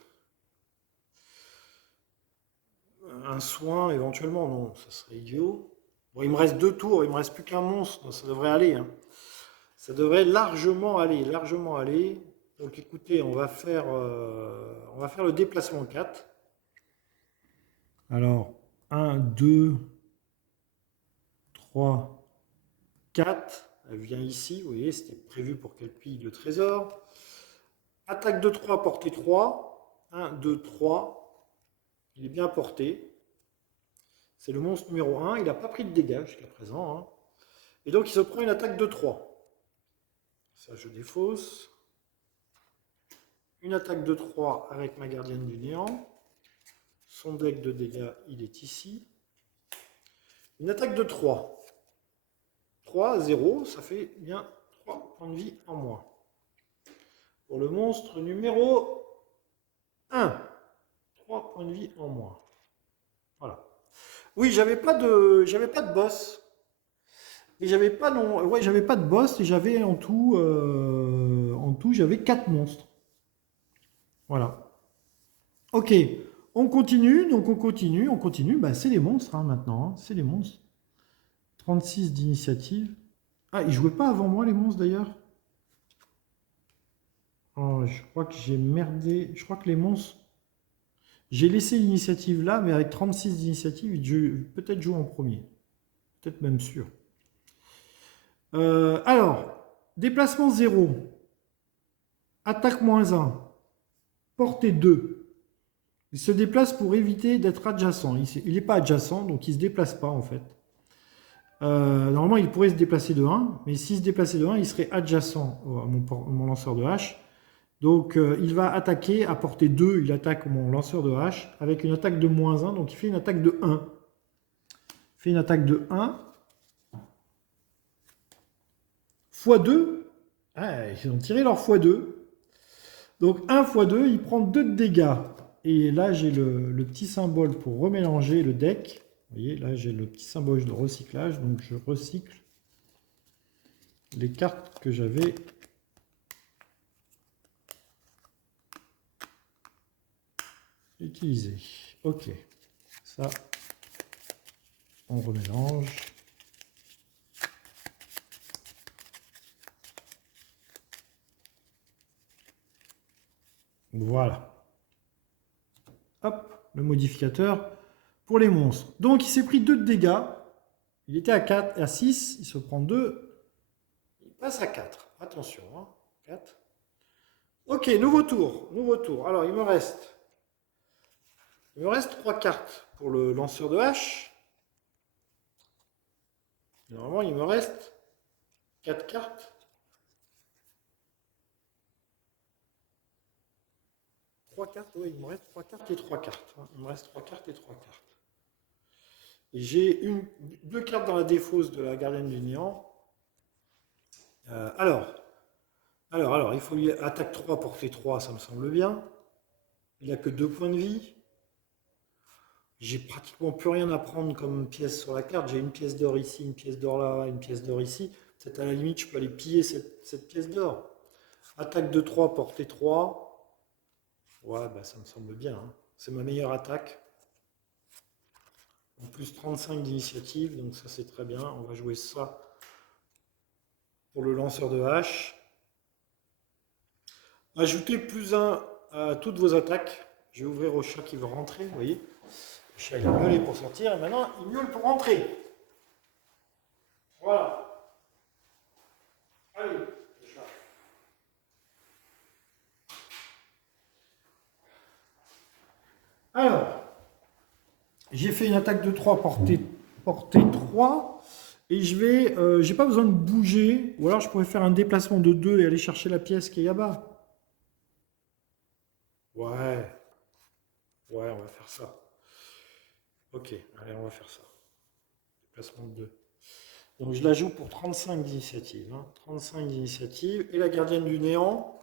Un soin, éventuellement, non, ça serait idiot. Bon, il me reste 2 tours, il me reste plus qu'un monstre, ça devrait aller. Hein. Ça devrait largement aller, largement aller. Donc écoutez, on va faire le déplacement 4. Alors, 1, 2, 3, 4. Elle vient ici, vous voyez, c'était prévu pour qu'elle pille le trésor. Attaque de 3, portée 3. 1, 2, 3. Il est bien porté. C'est le monstre numéro 1. Il n'a pas pris de dégâts jusqu'à présent. Hein. Et donc, il se prend une attaque de 3. Ça, je défausse. Une attaque de 3 avec ma gardienne du néant. Son deck de dégâts, il est ici. Une attaque de 3. 3, 0, ça fait bien 3 points de vie en moins. Pour le monstre numéro 1. 3 points de vie en moins. Voilà. Oui, j'avais pas de boss. Et j'avais pas non, ouais, j'avais pas de boss et j'avais en tout j'avais 4 monstres. Voilà. Ok, on continue, donc on continue. Bah, c'est les monstres hein, maintenant, hein, c'est les monstres. 36 d'initiative. Ah, ils jouaient pas avant moi les monstres d'ailleurs. Oh, je crois que j'ai merdé. Je crois que les monstres. J'ai laissé l'initiative là, mais avec 36 d'initiative, ils peut-être jouent en premier. Peut-être même sûr. Alors, déplacement 0. Attaque -1. Portée 2. Il se déplace pour éviter d'être adjacent. Il n'est pas adjacent, donc il ne se déplace pas en fait. Normalement, il pourrait se déplacer de 1, mais s'il se déplaçait de 1, il serait adjacent à mon lanceur de hache. Donc, il va attaquer à portée 2, il attaque mon lanceur de hache avec une attaque de -1, donc il fait une attaque de 1. Il fait une attaque de 1 x2. Ah, ils ont tiré leur x2. Donc 1 x 2, il prend 2 de dégâts. Et là, j'ai le petit symbole pour remélanger le deck. Vous voyez, là, j'ai le petit symbole de recyclage. Donc, je recycle les cartes que j'avais utilisées. Ok. Ça, on remélange. Voilà. Hop, le modificateur pour les monstres. Donc, il s'est pris 2 de dégâts. Il était à 4, à 6, il se prend 2. Il passe à 4. Attention, hein. 4. Ok, nouveau tour. Alors, il me reste 3 cartes pour le lanceur de hache. Normalement, il me reste 4 cartes. 3 cartes, oui, il me reste 3 cartes et 3 cartes. Il me reste 3 cartes et 3 cartes. Et j'ai 2 cartes dans la défausse de la gardienne du néant. Alors, il faut lui attaque 3, portée 3, ça me semble bien. Il n'a que 2 points de vie. J'ai pratiquement plus rien à prendre comme pièce sur la carte. J'ai une pièce d'or ici, une pièce d'or là, une pièce d'or ici. Peut-être à la limite, je peux aller piller cette pièce d'or. Attaque de 3, portée 3. Ouais, bah, ça me semble bien. Hein. C'est ma meilleure attaque. En plus 35 d'initiative, donc ça c'est très bien. On va jouer ça pour le lanceur de hache. Ajoutez +1 à toutes vos attaques. Je vais ouvrir au chat qui veut rentrer, vous voyez. Le chat il a miaulé pour sortir et maintenant il miaule pour rentrer. Voilà. Allez, le chat. Alors, j'ai fait une attaque de 3 portée 3 et j'ai pas besoin de bouger, ou alors je pourrais faire un déplacement de 2 et aller chercher la pièce qui est là-bas. Ouais, ouais, on va faire ça. Ok, allez, on va faire ça. Déplacement de 2. Donc je la joue pour 35 d'initiative. 35 d'initiative. Et la gardienne du néant.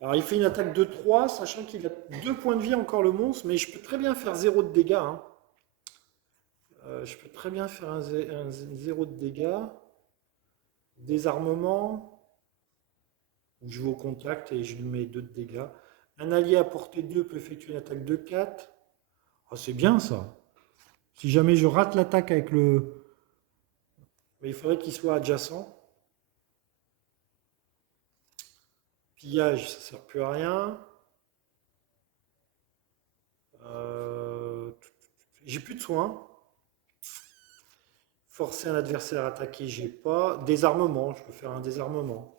Alors il fait une attaque de 3, sachant qu'il a 2 points de vie encore le monstre, mais je peux très bien faire 0 de dégâts. Hein. Je peux très bien faire un 0 de dégâts. Désarmement. Je vais au contact et je lui mets 2 de dégâts. Un allié à portée 2 peut effectuer une attaque de 4. Oh, c'est bien ça. Si jamais je rate l'attaque avec le... Mais il faudrait qu'il soit adjacent. Pillage, ça ne sert plus à rien. J'ai plus de soins. Forcer un adversaire à attaquer, j'ai pas. Désarmement, je peux faire un désarmement.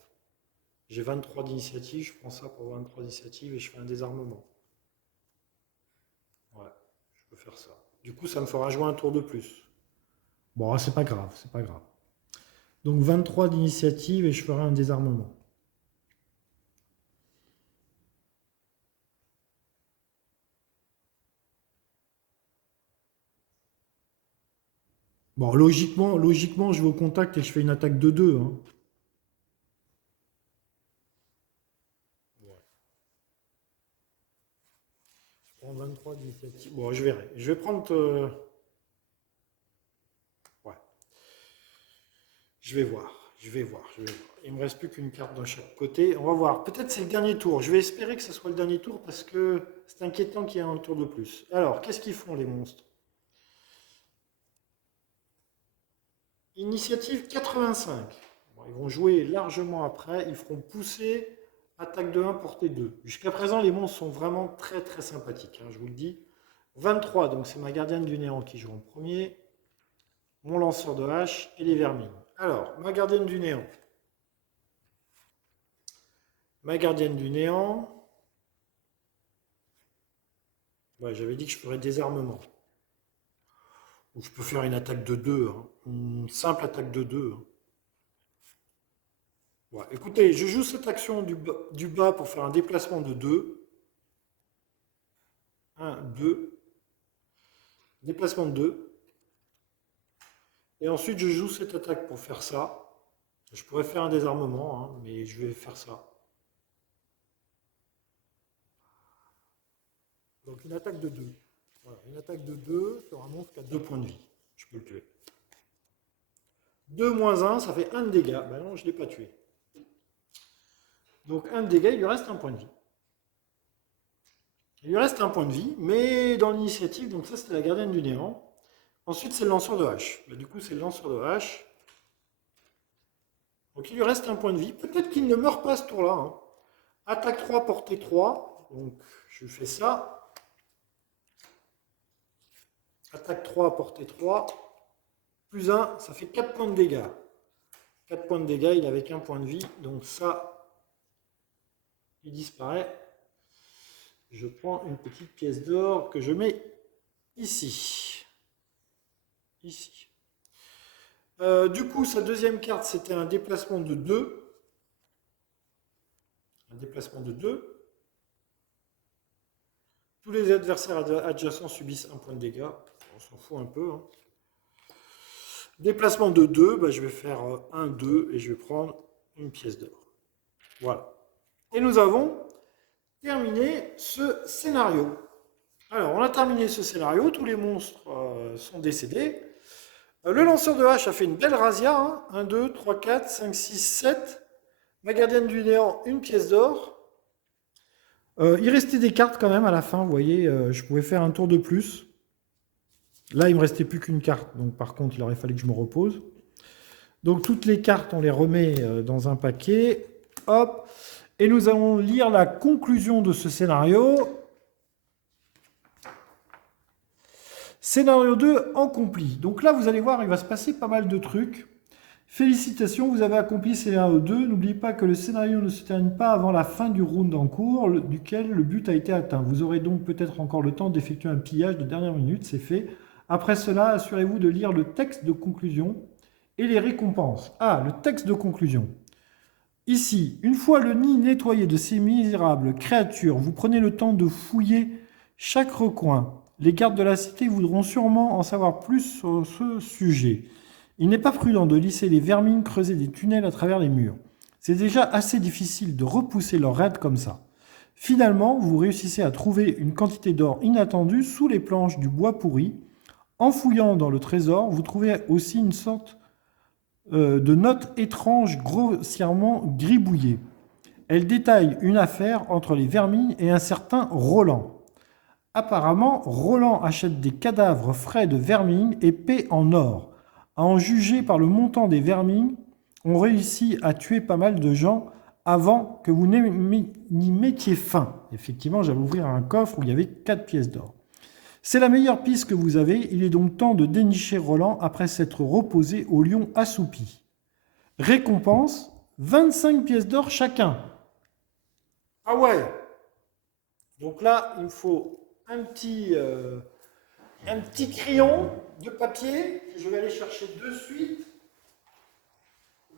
J'ai 23 d'initiative, je prends ça pour 23 d'initiative et je fais un désarmement. Ouais, je peux faire ça. Du coup, ça me fera jouer un tour de plus. Bon, c'est pas grave, c'est pas grave. Donc 23 d'initiative et je ferai un désarmement. Bon, logiquement, je vais au contact et je fais une attaque de 2. Hein. Ouais. Je prends 23 d'initiative. Bon, je verrai. Je vais prendre... Ouais. Je vais voir. Je vais voir. Il me reste plus qu'une carte de chaque côté. On va voir. Peut-être c'est le dernier tour. Je vais espérer que ce soit le dernier tour parce que c'est inquiétant qu'il y ait un tour de plus. Alors, qu'est-ce qu'ils font les monstres? Initiative 85. Bon, ils vont jouer largement après. Ils feront pousser attaque de 1, portée 2. Jusqu'à présent, les monstres sont vraiment très très sympathiques. Hein, je vous le dis. 23, donc c'est ma gardienne du néant qui joue en premier. Mon lanceur de hache et les vermines. Alors, ma gardienne du néant. Ma gardienne du néant. Ouais, j'avais dit que je ferais désarmement. Ou je peux faire une attaque de 2. Hein. Une simple attaque de 2. Hein. Ouais, écoutez, je joue cette action du bas pour faire un déplacement de 2. 1, 2. Déplacement de 2. Et ensuite, je joue cette attaque pour faire ça. Je pourrais faire un désarmement, hein, mais je vais faire ça. Donc une attaque de 2. Voilà, une attaque de 2 sur un monstre qui a 2 points de vie. Je peux le tuer. 2 moins 1, ça fait 1 de dégâts. Ben non, je ne l'ai pas tué. Donc 1 de dégâts, il lui reste un point de vie. Il lui reste un point de vie, mais dans l'initiative, donc ça c'était la gardienne du néant. Ensuite c'est le lanceur de hache. Ben, du coup c'est le lanceur de hache. Donc il lui reste un point de vie. Peut-être qu'il ne meurt pas ce tour-là. Hein. Attaque 3, portée 3. Donc je fais ça. Attaque 3, portée 3. Plus 1, ça fait 4 points de dégâts. 4 points de dégâts, il avait qu'un point de vie. Donc ça, il disparaît. Je prends une petite pièce d'or que je mets ici. Ici. Du coup, sa deuxième carte, c'était un déplacement de 2. Un déplacement de 2. Tous les adversaires adjacents subissent un point de dégâts. On s'en fout un peu. Hein. Déplacement de 2, bah, je vais faire 1, 2 et je vais prendre une pièce d'or. Voilà. Et nous avons terminé ce scénario. Alors, on a terminé ce scénario. Tous les monstres sont décédés. Le lanceur de hache a fait une belle razzia. Hein. 1, 2, 3, 4, 5, 6, 7. Ma gardienne du néant, une pièce d'or. Il restait des cartes quand même à la fin. Vous voyez, je pouvais faire un tour de plus. Là, il ne me restait plus qu'une carte. Donc, par contre, il aurait fallu que je me repose. Donc toutes les cartes, on les remet dans un paquet. Hop. Et nous allons lire la conclusion de ce scénario. Scénario 2 accompli. Donc là, vous allez voir, il va se passer pas mal de trucs. Félicitations, vous avez accompli scénario 2. N'oubliez pas que le scénario ne se termine pas avant la fin du round en cours, duquel le but a été atteint. Vous aurez donc peut-être encore le temps d'effectuer un pillage de dernière minute, c'est fait. Après cela, assurez-vous de lire le texte de conclusion et les récompenses. Ah, le texte de conclusion. Ici, une fois le nid nettoyé de ces misérables créatures, vous prenez le temps de fouiller chaque recoin. Les gardes de la cité voudront sûrement en savoir plus sur ce sujet. Il n'est pas prudent de laisser les vermines creuser des tunnels à travers les murs. C'est déjà assez difficile de repousser leurs raids comme ça. Finalement, vous réussissez à trouver une quantité d'or inattendue sous les planches du bois pourri. En fouillant dans le trésor, vous trouvez aussi une sorte de note étrange grossièrement gribouillée. Elle détaille une affaire entre les vermines et un certain Roland. Apparemment, Roland achète des cadavres frais de vermines et paie en or. À en juger par le montant des vermines, on réussit à tuer pas mal de gens avant que vous n'y mettiez fin. Effectivement, j'avais ouvert un coffre où il y avait 4 pièces d'or. C'est la meilleure piste que vous avez. Il est donc temps de dénicher Roland après s'être reposé au lion assoupi. Récompense, 25 pièces d'or chacun. Ah ouais. Donc là, il me faut un petit crayon de papier que je vais aller chercher de suite.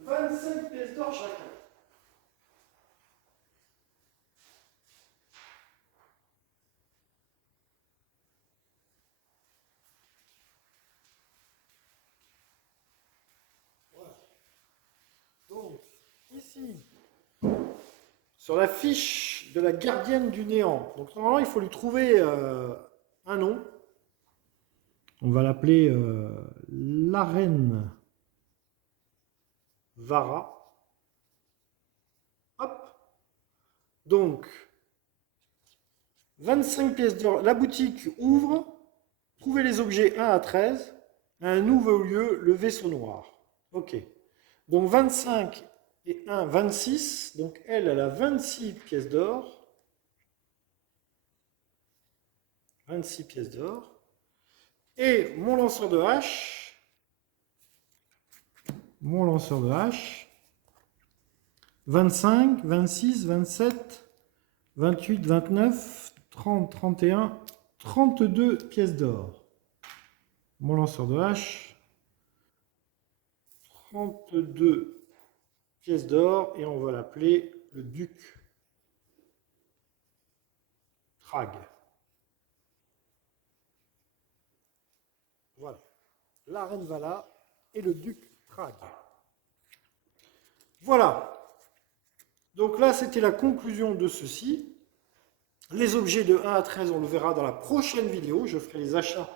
25 pièces d'or chacun. Donc, ici, sur la fiche de la gardienne du néant, donc normalement, il faut lui trouver un nom. On va l'appeler la reine Vara. Hop. Donc, 25 pièces d'or. La boutique ouvre. Trouvez les objets 1 à 13. À un nouveau lieu, le vaisseau noir. Ok. Donc 25 et 1, 26. Donc elle a 26 pièces d'or. 26 pièces d'or. Et mon lanceur de hache. Mon lanceur de hache. 25, 26, 27, 28, 29, 30, 31, 32 pièces d'or. Mon lanceur de hache. 32 pièces d'or et on va l'appeler le duc Trag. Voilà. La reine Vala et le duc Trag. Voilà. Donc là, c'était la conclusion de ceci. Les objets de 1 à 13, on le verra dans la prochaine vidéo. Je ferai les achats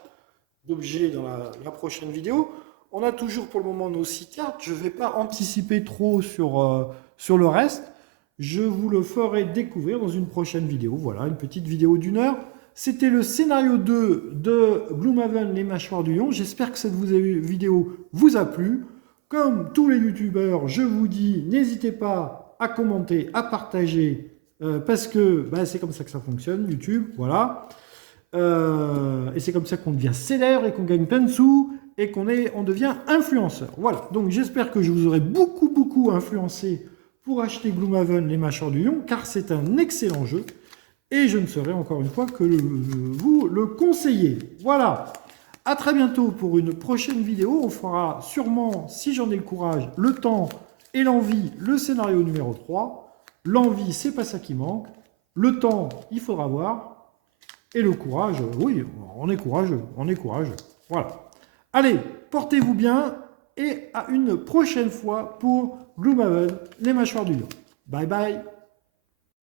d'objets dans la prochaine vidéo. On a toujours pour le moment nos 6 cartes. Je ne vais pas anticiper trop sur le reste. Je vous le ferai découvrir dans une prochaine vidéo. Voilà, une petite vidéo d'1 heure. C'était le scénario 2 de Gloomhaven, les mâchoires du lion. J'espère que cette vidéo vous a plu. Comme tous les youtubeurs, je vous dis, n'hésitez pas à commenter, à partager, parce que c'est comme ça que ça fonctionne, YouTube, voilà. Et c'est comme ça qu'on devient célèbre et qu'on gagne plein de sous et on devient influenceur. Voilà, donc j'espère que je vous aurai beaucoup influencé pour acheter Gloomhaven, les mâchoires du lion, car c'est un excellent jeu. Et je ne serai encore une fois que vous le conseiller. Voilà. À très bientôt pour une prochaine vidéo. On fera sûrement, si j'en ai le courage, le temps et l'envie, le scénario numéro 3. L'envie, c'est pas ça qui manque. Le temps, il faudra voir. Et le courage, oui, on est courageux. Voilà. Allez, portez-vous bien et à une prochaine fois pour Gloomhaven, les mâchoires du lion. Bye bye.